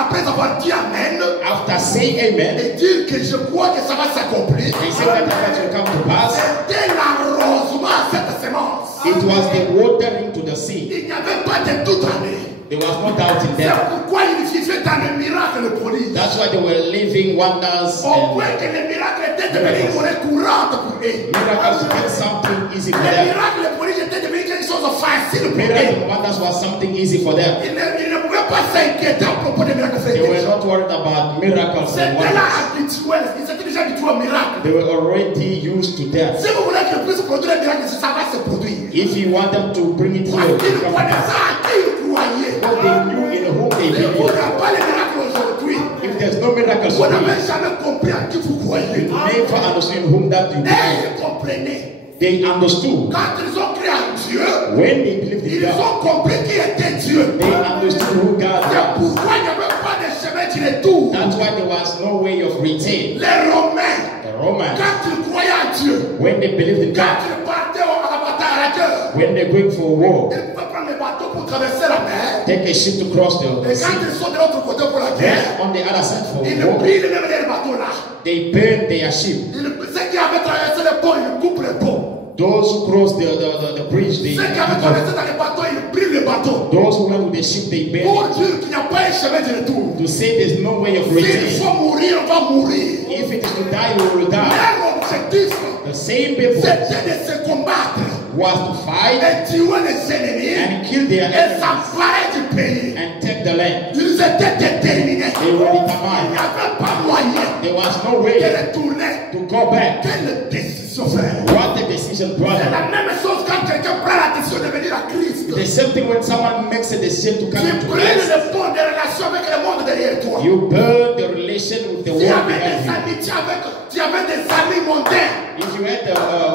après avoir dit amen, After saying amen, et dire que je crois que ça va s'accomplir, they said that that will come to pass. c'était l'arrosement à cette semence. It was the watering to the seed. Il n'y avait pas de doute en eux. There was no doubt in C'est them. pourquoi ils vivaient dans le miracle et le prodige. That's why they were living wonders Au and point que les miracles étaient devenus une monnaie courante pour eux. miracles became something easy for Les them. miracles et les prodiges étaient devenus quelque chose de facile pour Miracles eux. and wonders was something easy for them. Ils ne pouvaient pas s'inquiéter à propos des miracles. They were not worried about miracles and C'était là wonders. habituel. Ils étaient déjà habitués au miracle. They were already used to that. Si vous voulez que puisse produire un miracle, ça va se produire. If you want them to bring it here, Parce it qu'ils will come to pass. connaissaient à qui ils croyaient. What they knew in whom they Si vous believed. n'avez pas les miracles aujourd'hui, If there's no miracles vous for n'avez you, jamais compris à qui vous croyez. never understand whom that you Et believe. ils comprenaient. They understood. Quand ils ont cru en Dieu, When they believed in ils God, ont compris qui était Dieu. they understood who God C'est was. pourquoi il n'y avait pas de chemin du retour. That's why there was no way of return. Les Romains, The Romans, quand ils croyaient en Dieu, when they believed in quand God, ils partaient à la bataille à la guerre, when they're going for war, ils pouvaient prendre les bateaux pour traverser la mer. take a ship to cross Et the quand sea. ils sont de l'autre côté pour la guerre, Then on the other side for ils war, brûlent même les bateaux là. they burn their ship. Ceux qui avaient traversé le pont, ils coupent le pont. Those who cross the bridge, they Ceux qui avaient traversé dans les bateaux, ils brûlent le bateau. those who went with the ship, they burn Pour it. dire qu'il n'y a pas un chemin de retour. To say there's no way of S'il return. faut mourir, on va mourir. If it is to die, we will die. Leur objectif, The same people c'était de se combattre was to fight et tuer les ennemis and kill their et enemies s'emparer du pays. and take the land. Ils étaient déterminés. They were Il n'y determined. avait pas moyen There was no way de retourner. to go back. Quelle décision faire? What a decision, C'est brother. la même chose quand quelqu'un prend la décision de venir à Christ. The same thing when someone makes a decision to come Tu into brûles Christ. le pont de relation avec le monde derrière toi. You burn the relation with the Tu world avais behind des you. amis, tu avais des amis mondains. If you had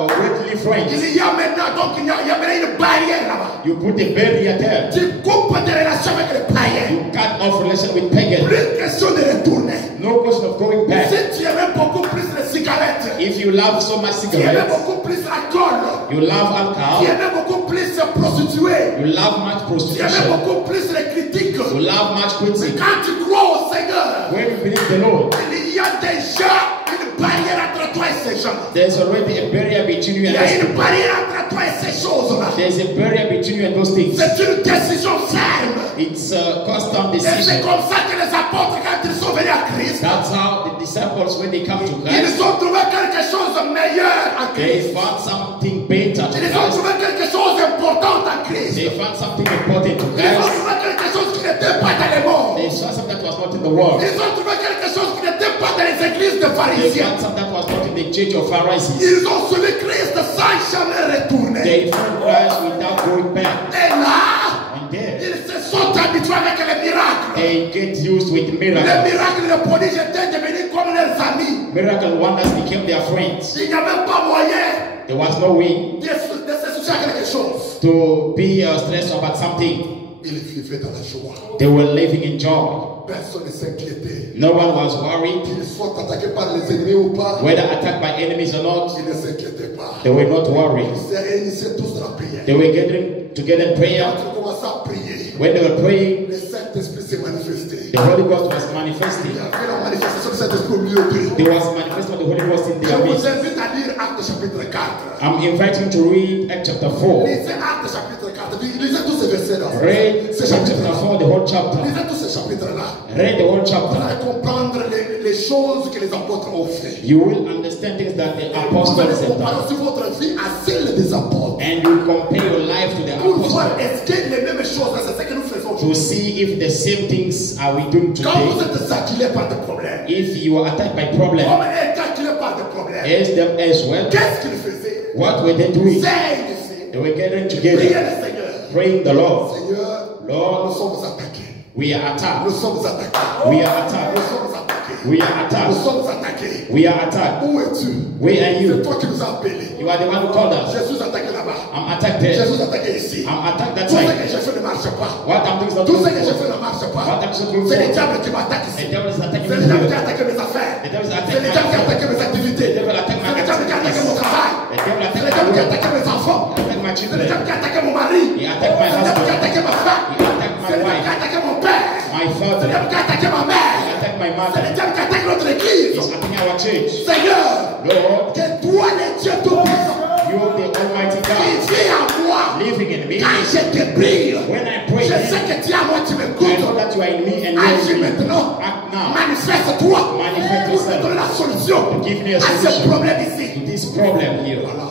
worldly friends, Il y a maintenant donc il y a maintenant une barrière là-bas. you put a barrier there. Tu coupes des relations avec les païens. You cut off relation with pagans. Plus question de retourner. No question of going back. Si tu aimais beaucoup plus les cigarettes, If you love so much tu aimais cigarettes, beaucoup plus l'alcool, you love tu alcohol, aimais beaucoup plus les prostituées, you love much tu aimais prostitution, beaucoup plus les critiques. you love much Mais criticism. quand tu crois au Seigneur, When you believe the Lord, il y a déjà une barrière entre toi et ces gens. there's already a barrier between you Il y and a those une people. barrière entre toi et ces choses-là. There's a barrier between you and those things. C'est une décision ferme. It's a constant Et c'est decision. comme ça que les apôtres, quand ils sont venus à Christ, That's how the disciples, when they come to ils Christ, ont trouvé quelque chose de meilleur en they Christ. found something better to Ils ont Christ. trouvé quelque chose d'important en Christ. They found something important to Ils ont Christ. trouvé quelque chose qui n'était pas dans les mondes. They saw something that was not in the world. Ils ont trouvé quelque chose qui n'était pas dans les églises de They pharisiens. found something that was not in the church of Pharisees. Ils ont suivi Christ sans jamais retourner. They found Christ without going back. Et là, And there, ils se sont habitués avec les miracles. they get used with Les miracles. miracles, les prodiges étaient devenus comme leurs amis. Miracle wonders became their friends. Il n'y avait pas moyen There was no way de se soucier à quelque chose. to be stressed about something. Ils vivaient dans la joie. They were living in joy. Personne ne s'inquiétait. No one was worried, Qu'ils soient attaqués par les ennemis ou pas, whether attacked by enemies or not. ils ne s'inquiétaient pas. They were not worried. Ils se réunissaient tous dans la prière. They were gathering together in prayer. Quand ils commençaient à prier, When they were praying, le Saint-Esprit s'est manifesté. the Holy Ghost was Il manifesting. y avait la manifestation du Saint-Esprit au milieu d'eux. There was manifestation of the Holy Ghost in Je their vous midst. invite à lire Actes chapitre 4. I'm inviting to read Acts chapter 4. Lisez Actes chapitre 4. Lisez tous ces versets-là. Read Ces Acts chapter chapitres-là. 4, the whole chapter. Lisez tous ces chapitres-là. Read the whole Vous chapter. allez comprendre les choses que les apôtres ont fait. You will understand things that the Vous apostles allez have comparer done. aussi votre vie à celle des apôtres. And you compare your life to the Pour voir apostles est-ce que les mêmes choses, c'est ce que nous faisons to aujourd'hui. see if the same things are we doing Quand vous today. êtes acculés par des problèmes, If you are attacked by problems, comme est acculé par des problèmes, as them as well, qu'est-ce qu'ils faisaient? what were they doing? C'est ici. They were gathering Priez together, le Seigneur. praying the Lord. Seigneur, nous Lord, sommes attaqués. we are attacked. Nous sommes attaqués. We are Nous attacked. sommes attaqués. We are Nous attacked. sommes attaqués. We are attacked. Où es-tu? Where are C'est you? toi qui nous as appelés. You are the one who called us. Je suis attaqué là-bas. I'm attacked Je there. suis attaqué ici. I'm attacked that Tout ce side. que j'ai fait ne marche pas. What I'm doing is not Tout ce going que j'ai for. fait ne marche pas. What I'm not going C'est le for. diable qui m'attaque The ici. devil is attacking C'est me le diable qui here. a attaqué mes affaires. The devil is C'est attacking le diable qui a my attaqué mes activités. The devil attack C'est my le diable qui a attaqué mon activities. travail. The devil C'est attack le diable qui a my work. attaqué mes enfants. He attack my C'est le children. diable qui a attaqué mon mari. He attacked my C'est le diable qui a husband. attaqué ma femme. He attacked C'est my le diable wife. qui a attaqué mon père. My C'est le father. diable qui a attaqué ma mère. He attacked my C'est mother. le diable qui attaque notre église. He's attacking our church. Seigneur, Lord, que toi le Dieu tout-puissant, you are the Almighty qui God vit en moi. living in me. Quand je te prie, When I pray, je sais que tu es à moi, tu I know m'écoutes. that you are in me and you Agis are in me. maintenant. Act now. Manifeste-toi Manifeste pour yourself. me donner la solution Give me a à ce solution problème ici. to this problem here. Voilà.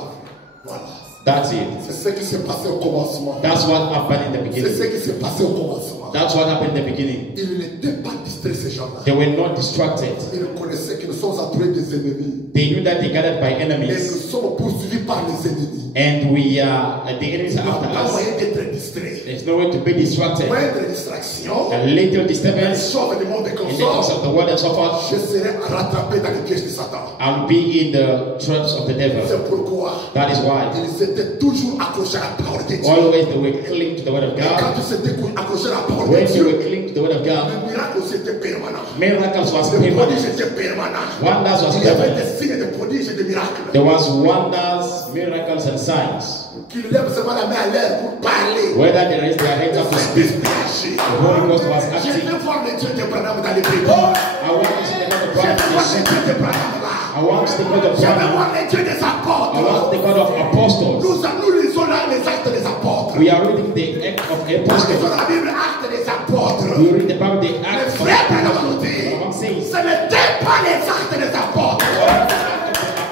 Voilà. That's it. C'est ce qui s'est passé au commencement. That's what happened in the C'est beginning. ce qui s'est passé au commencement. That's what happened in the beginning. Ils n'étaient pas distraits, ces gens-là. They were not distracted. Ils connaissaient que nous sommes entourés des ennemis. They knew that they gathered by Et nous enemies. sommes poursuivis par les ennemis. And we are, the enemies Il are n'y a after pas us. moyen d'être distrait. There's no way to be distracted. Moindre distraction, A little les disturbance choses du monde in the course consort, of the world and so forth, je serai rattrapé dans les pièges de Satan. I'll be in the traps of the devil. C'est pourquoi That is why ils étaient toujours accrochés à la parole de Dieu. always they were clinging to the word of Et quand God. ils s'étaient accrochés à la parole de When you Dieu, were clinging to the word of God, le miracle aussi était permanent. miracles was Le permanent. prodige était permanent. Wonders was Il y avait permanent. des signes de prodiges et de miracles. There was wonders, miracles and signs. Qu'ils lèvent seulement la main à l'air pour parler. Whether they raised their hands up to speak, Agir. the Holy Ghost was J'ai acting. vu voir le Dieu de Branham dans les prix. I want to see the God of J'ai vu voir prophets. le Dieu de Branham là. I want to see the God of J'ai vu prophets. voir le Dieu des I apôtres. want the God of apostles. Nous lisons là les actes des apôtres. We are reading the Act of Nous lisons Apostles. la Bible, actes des apôtres. We read about the Les Acts of frères Branham Apostles. nous dit, What I'm saying, ce n'était pas les actes des apôtres.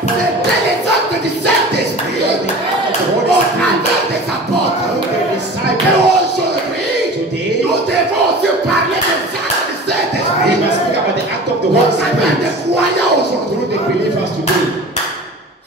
C'était les actes du Saint-Esprit. Au travers des apôtres. the Et disciples aujourd'hui, today, nous devons aussi parler des actes du we Saint-Esprit. must speak about the act of the Holy On appelle des Spirit croyants aujourd'hui. through the believers today.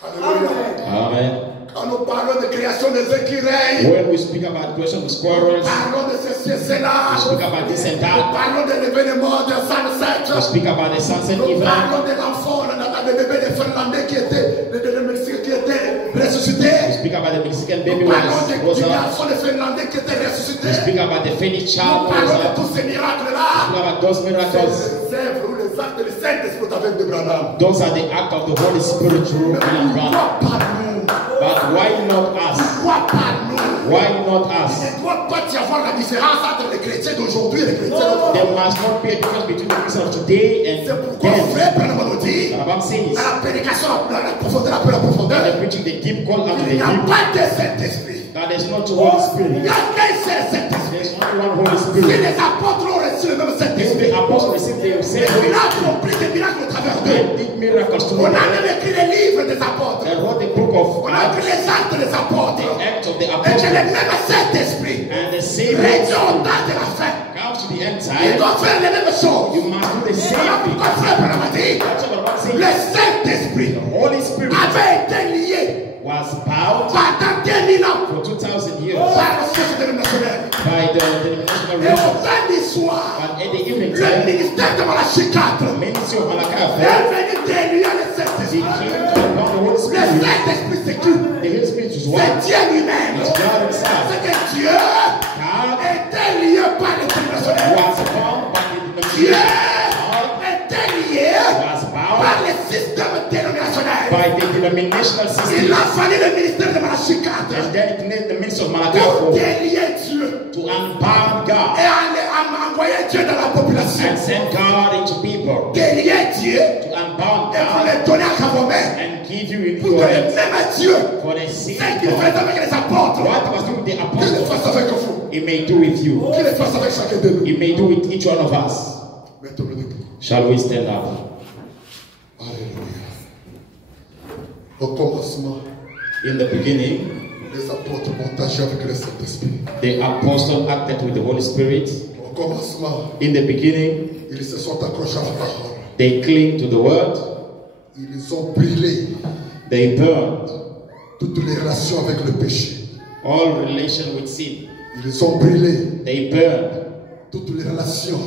Alléluia. Amen. Quand nous parlons de création des œufs qui règnent, When we speak about creation of squirrels, parlons de ceci et we cela. speak about this and Nous that. parlons de l'événement de We Sunset. speak about the sunset Nous event. parlons de l'enfant, de bébé de Finlandais qui était, de Mexique qui était We ressuscité. speak about the Mexican baby Nous parlons was du up. garçon de Finlandais qui était ressuscité. We speak about the Phoenix Nous child was parlons de up. tous ces We miracles-là. speak about those miracles. Les œuvres ou les actes du Saint-Esprit avec de Branham. Those are the act of the Holy Spirit through William Branham. Pourquoi pas nous? But why not us? Pourquoi pas nous? Why not Il us? ne doit pas y avoir la différence entre les chrétiens d'aujourd'hui et les chrétiens d'autrefois. There must not be a difference between the Christians of today and C'est pourquoi then. frère Branham nous dit, Rabam says, à la prédication, la profondeur, après la profondeur, they're preaching the deep call unto the il n'y a deep. pas de Saint-Esprit. That there's not Holy Il Spirit. y a qu'un seul Saint-Esprit. There's only one Holy Si Spirit. les apôtres ont reçu le même If Saint-Esprit, the apostles received the same et Holy il a Spirit, accompli des miracles au travers d'eux. they did miracles to On a them. même écrit les livres des apôtres. They wrote the book of On a écrit Acts, les actes des apôtres. the Acts of the Et que le Apostles, même Saint-Esprit, and the same Holy réduit au Spirit temps de la fin, comes to the end il time. doit faire les mêmes choses. You must do the Voilà same thing. pourquoi frère Branham a dit, That's what Rabam says. le Saint-Esprit The Holy Spirit avait été lié was bound pendant 2000 ans for 2000 years par le siège dénominationnel. by the denominational Et au religions. fin du soir, But at the evening le time, ministère de Malachie 4 the ministry of Malachi est fell. venu délier le They Saint-Esprit. came to abound the Holy Le Spirit. Saint-Esprit, c'est qui? The Holy Spirit is C'est one. Dieu lui-même. It's God himself. C'est que Dieu God était lié par le dénominationnel. was bound by the Dieu denomination. était lié Was par bound le système dénominationnel. by the denominational Il system. a fallu le ministère de Malachie 4 And then it needed the ministry of Malachi pour 4 délier Dieu to unbound God et envoyer Dieu dans la population. and send God into people. Délier Dieu To unbound et vous God le donner à vos mains. and give you in Pour your que le hands même Dieu, for the sake ce of qu'il fait God. avec les apôtres, What he was doing with the qu'il le apostles, fasse avec vous. he may do with you. Qu'il le fasse avec chacun de nous. He may do with each one of us. Mettons-le debout. Shall we stand up? Alléluia. Au commencement, In the beginning, les apôtres ont agi avec le Saint-Esprit. the apostles acted with the Holy Spirit. Au commencement, In the beginning, ils se sont accrochés à la parole. they cling to the word. Ils ont brûlé They burned toutes les relations avec le péché. all relation with sin. Ils ont brûlé They burned toutes les relations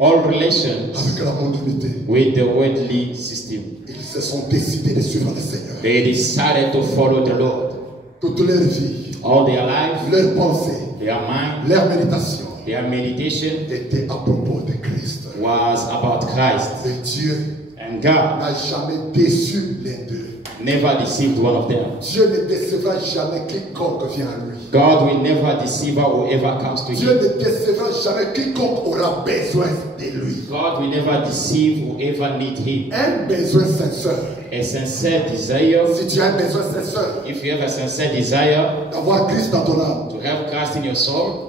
all relations avec la mondanité. with the worldly system. Ils se sont décidés de suivre le Seigneur. They decided to follow the Lord. Toute leur vie, All their life, leurs pensées, their mind, leur méditation their meditation était à propos de Christ. was about Christ. Et Dieu And God n'a jamais déçu les deux. never deceived one of them. Dieu ne décevra jamais quiconque vient à lui. God will never deceive whoever comes to Dieu him. ne décevra jamais quiconque aura besoin de lui. God will never deceive whoever need him. Un besoin sincère. A sincere desire, Si tu as un besoin sincère if you have a sincere desire d'avoir Christ dans ton âme, to have Christ in your soul,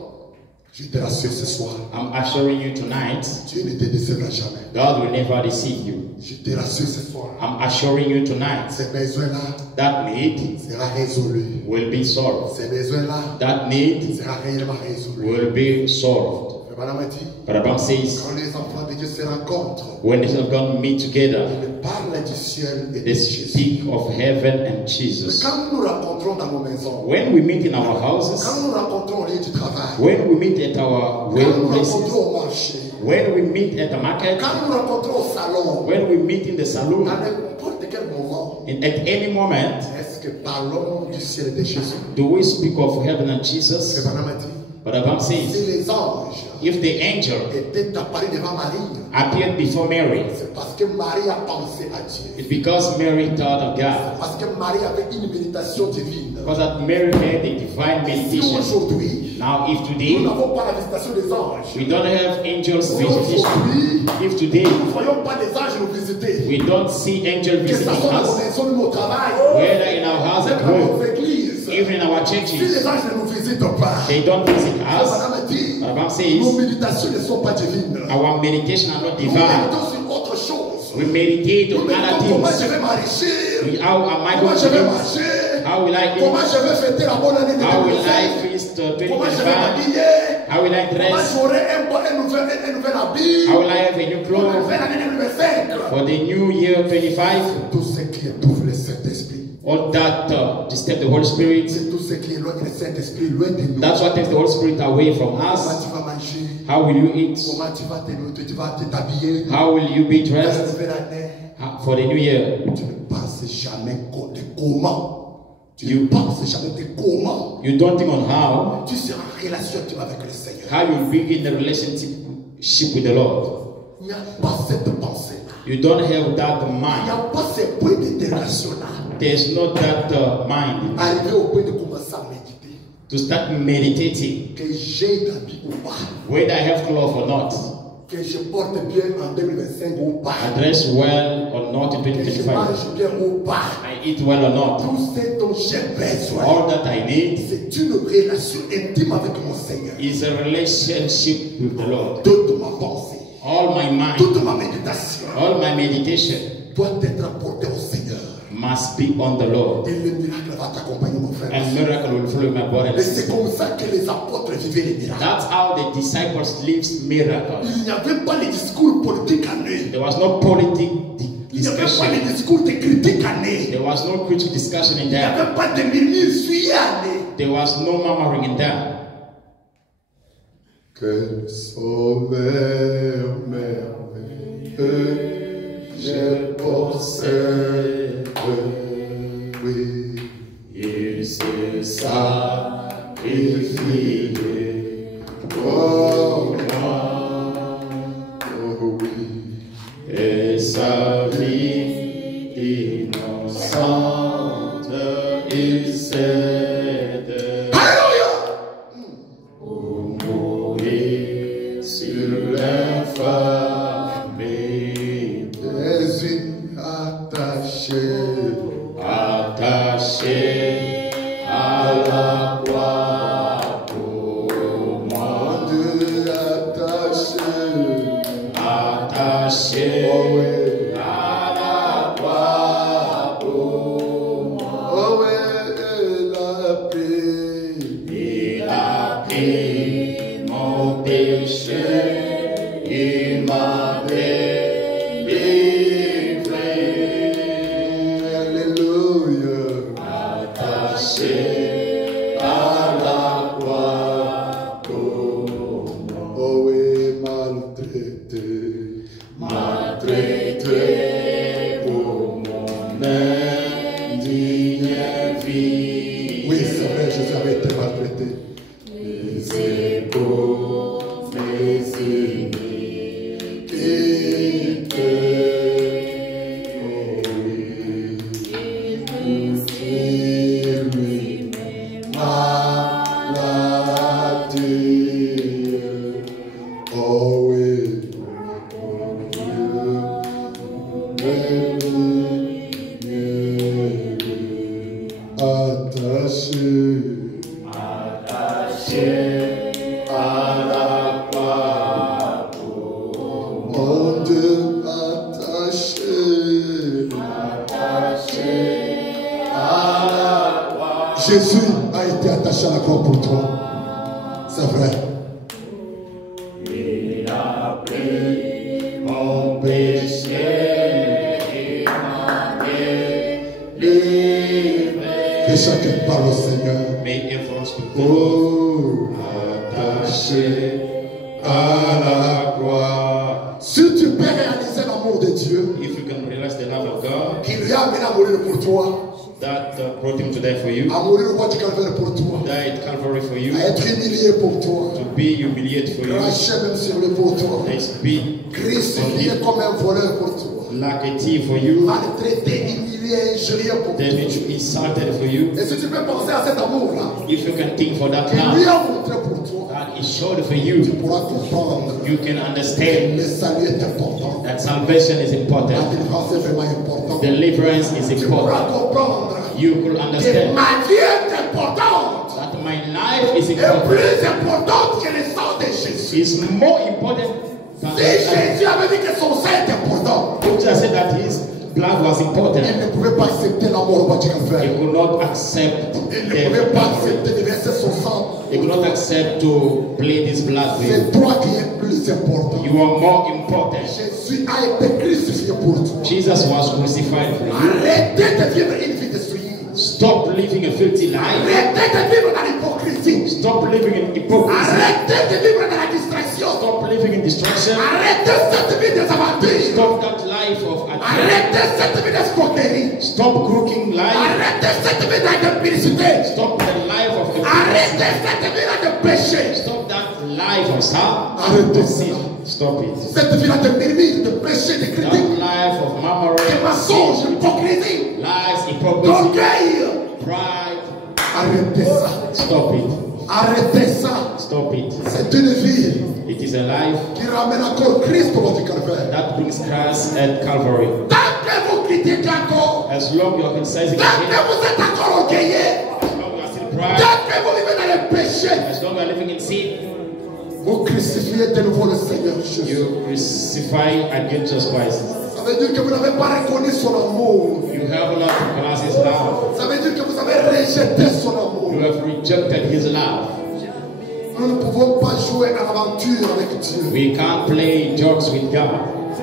je te rassure ce soir, I'm assuring you tonight, Dieu ne te décevra jamais. God will never deceive you. Je te rassure ce soir, I'm assuring you tonight, ces besoins-là that need sera résolu. will be solved. Ces besoins-là That need sera réellement résolu. will be solved. Madame a dit, Rabban says, quand les enfants de Dieu se rencontrent, when the children of God meet together, ils parlent du ciel et de they Jésus. speak of heaven and Mais Jesus. quand nous nous rencontrons dans nos maisons, When we meet in our quand houses, nous nous rencontrons au lieu du travail, when we meet at our quand nous nous workplaces, rencontrons au marché, when we meet at the market, quand nous nous rencontrons au salon, when we meet in the à saloon, n'importe quel moment, at any moment, est-ce que parlons du ciel et de Jésus? do we speak of heaven and Que Jesus? Madame a dit, But Rabban si says, les anges if the angel étaient apparus devant Marie, appeared before Mary, c'est parce que Marie a pensé à Dieu. it's because Mary thought of God. Parce que Marie avait une méditation divine. Because that Mary had a divine Si meditation. aujourd'hui, Now, if nous today n'avons pas la visitation des anges, we don't have angels si visitation, aujourd'hui, if today nous ne voyons pas des anges nous visiter, we don't see angels que ce visiting soit dans nos us, maisons ou au travail, whether in our house même at dans home, nos églises, even in our si churches, les anges ne nous visitent pas, they don't visit us. Madame a dit, Rabban nos says, méditations ne sont pas divines. our meditation are not Nous divine. méditons sur autre chose. We meditate Nous on méditons other comment things. je vais m'enrichir, How am I comment going je to vais live? marcher, How will I comment eat? je vais fêter la bonne année de How will I 2016. feast Comment je vais 2025, m'habiller? how will I Comment dress? j'aurai un nouvel habit? How will I have a new Pour la clothes nouvelle année 2025? for the new year 25? Tout ce qui étouffe le Saint-Esprit. All that disturb the Holy Spirit. C'est tout ce qui éloigne le Saint-Esprit loin de nous. That's what takes the Holy Spirit away from Comment us. tu vas manger? How will you eat? Comment tu vas t'habiller? How will you be Pour la dressed nouvelle année? for the new year? Tu ne penses jamais de comment. Tu ne penses jamais de comment. You don't think on how Tu seras en relation avec le Seigneur. you begin the relationship with the Lord. Il n'y a pas cette pensée. You don't have that Il n'y mind. a pas ce point d'interrogation là. There's not that mind Arriver au point de commencer à méditer. to start meditating Que j'ai d'habits ou pas. whether I have clothes or not, Que je porte bien en 2025 ou pas. I dress well or not in Que je 2025, mange bien ou pas. I eat well or not. Tout ce dont j'ai besoin. All that I need C'est une relation intime avec mon Seigneur. is a relationship with the Lord. Toute ma pensée, All my mind, toute ma méditation all my meditation doit être apportée au Seigneur. must be on the Lord. Et le miracle va t'accompagner, mon frère. And miracle will follow my body. Et c'est comme ça que les apôtres vivaient les miracles. That's how the disciples lived miracles. Il n'y avait pas les discours politiques en eux. There was no politic Il n'y avait pas discussion. les discours de critiques en eux. There was no critical discussion in Il n'y there. avait pas de murmures fuyés en eux. There was no murmuring in there. Quel sauveur merveilleux, je possède, oui. Il se sacrifié Oh, oh oui. et sa vie innocente il cède Alléluia. pour mourir sur l'infamie, Jésus attaché. attaché à la croix pour moi, Dieu attaché. attaché Oh oui. à la croix pour moi. Oh oui, il a pris. Il a pris mon péché, il m'a délivré, Alléluia. attaché à la croix pour moi. Oh oui, maltraité. Maltraité pour mon indigne vie. Oui, c'est vrai, Jésus avait été maltraité. Les épaules, mes iniquités. Oh oui. Attaché. Attaché à la croix Mon Dieu attaché. attaché à la croix. Jésus a été attaché à la croix pour toi. C'est vrai. Il a pris mon péché, il m'a délivré. Que chacun parle au Seigneur. May everyone speak the Oh, Lord. Attaché à la croix. si tu peux réaliser l'amour de Dieu, If you can realize the love of God qui lui a amené à mourir pour toi, that brought him to die for you, à mourir au roi du calvaire pour toi, died Calvary for you, à être humilié pour toi, to be humiliated for you, craché même sur le pour toi, to be crucifié comme un voleur pour toi, like a thief for you, maltraité, humilié, injurié pour toi. damaged, insulted for you. Et si tu peux penser à cet amour-là, If you can think for that qu'il lui love a montré pour toi, that is showed for tu you, pourras comprendre you can que understand le salut est important. that salvation is La important, délivrance est vraiment importante. deliverance is Tu pourras important. comprendre You could que understand ma vie est importante. that my life is Est important. plus importante que le sang de Jésus. It's more important than Si Jésus avait dit que son sang est important, Jesus said that his blood was important. Il ne pouvait pas accepter la mort au bas du He calvaire. could not accept Il ne death. pouvait pas accepter de verser son sang. He could not accept to bleed his blood. C'est toi qui es plus important. You are more important. Jésus a été crucifié pour toi. Jesus was crucified for you. Arrêtez de vivre une vie de souillure. Stop living a filthy life. Arrêtez de vivre dans l'hypocrisie. Stop living in hypocrisy. Arrêtez de vivre dans la distraction. Stop living in distraction. Arrêtez cette vie des aventures. Stop that life of adventure. Arrêtez cette vie d'escroquerie. Stop crooking life. Arrêtez cette vie d'impudicité. Stop the life of Arrêtez hypocrisy. cette vie de péché. Stop that life of Arrêtez sin. ça. Stop it. Cette vie de murmure, de péché, de That critique, life of murmuring, de mensonge, d'hypocrisie, lies, hypocrisy, d'orgueil. pride. Arrêtez ça. Stop it. Arrêtez ça. Stop it. C'est une vie It is a life qui ramène encore Christ au bas du calvaire. that brings Christ at Calvary. Tant que vous critiquez encore, As long as you are criticizing tant que again, vous êtes encore orgueillés, as long as you are still pride, tant que vous vivez dans le péché, as long as you are living in sin, vous crucifiez de nouveau le Seigneur Jésus. you crucify against Jesus Christ. Ça veut dire que vous n'avez pas reconnu son amour. You have not recognized His love. Ça veut dire que vous avez rejeté son amour. You have rejected His love. Nous ne pouvons pas jouer à l'aventure avec Dieu. We can't play jokes with God.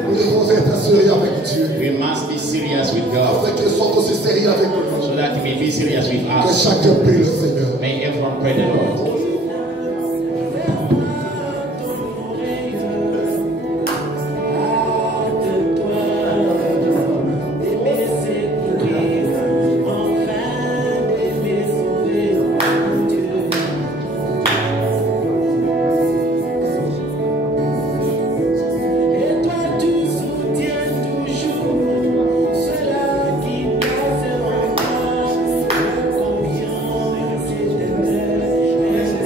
Nous devons être sérieux avec Dieu. We must be serious with God Afin qu'il soit aussi sérieux avec nous. so that He may be serious with Que us. chacun prie le Seigneur. May everyone pray the Lord. Combien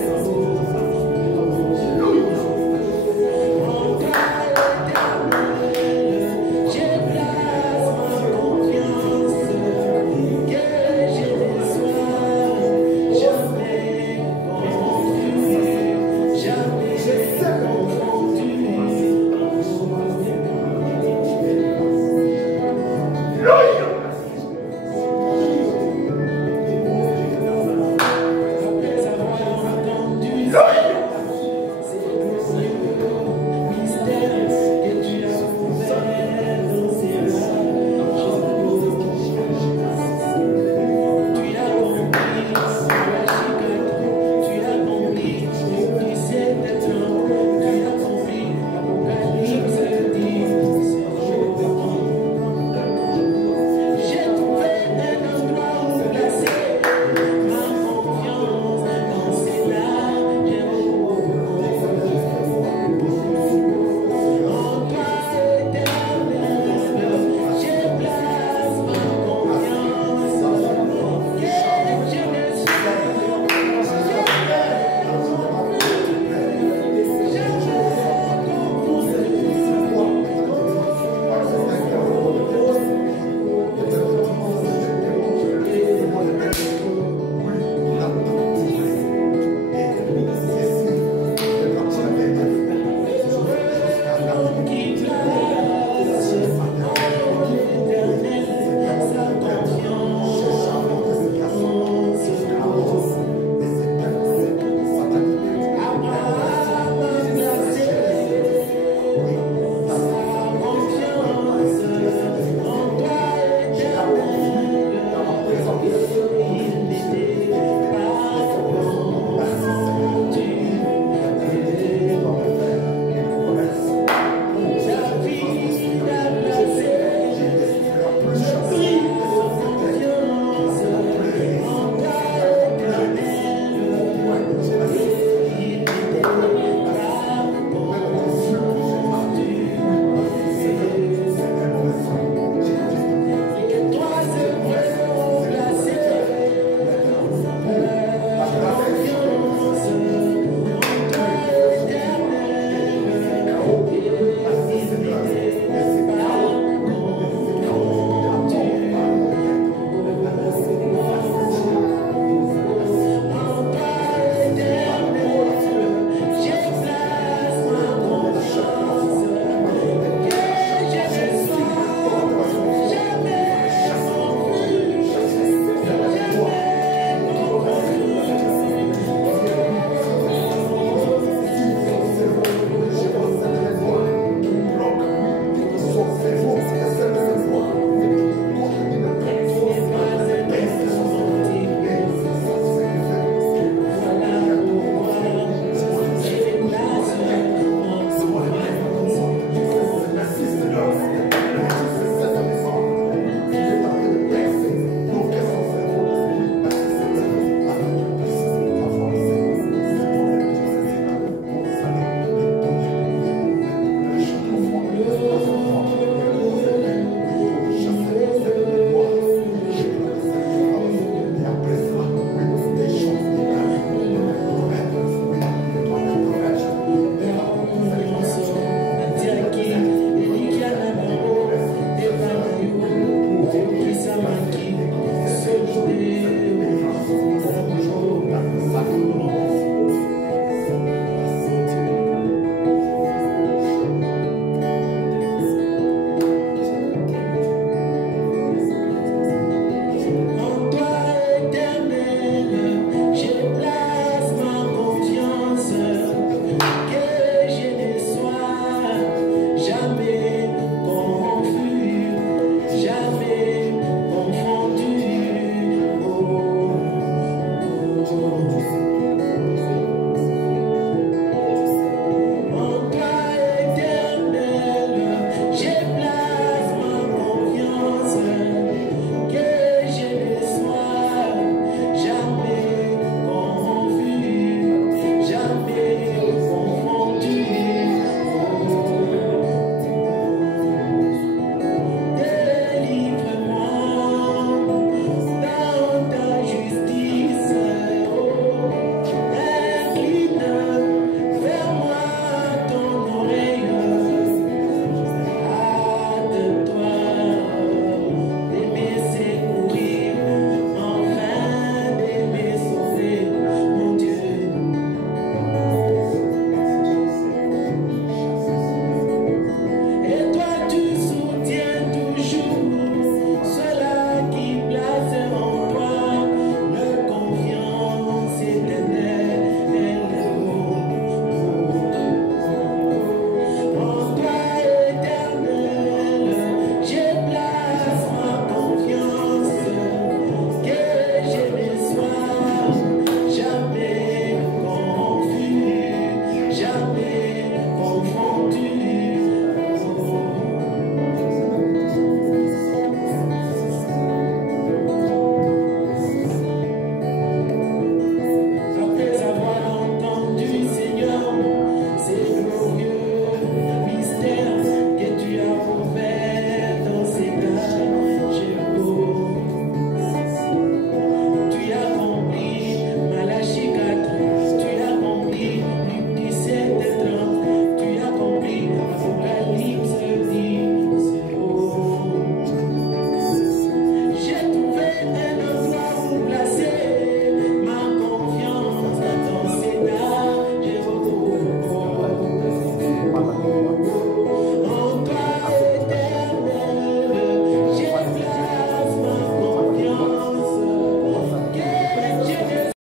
Dieu.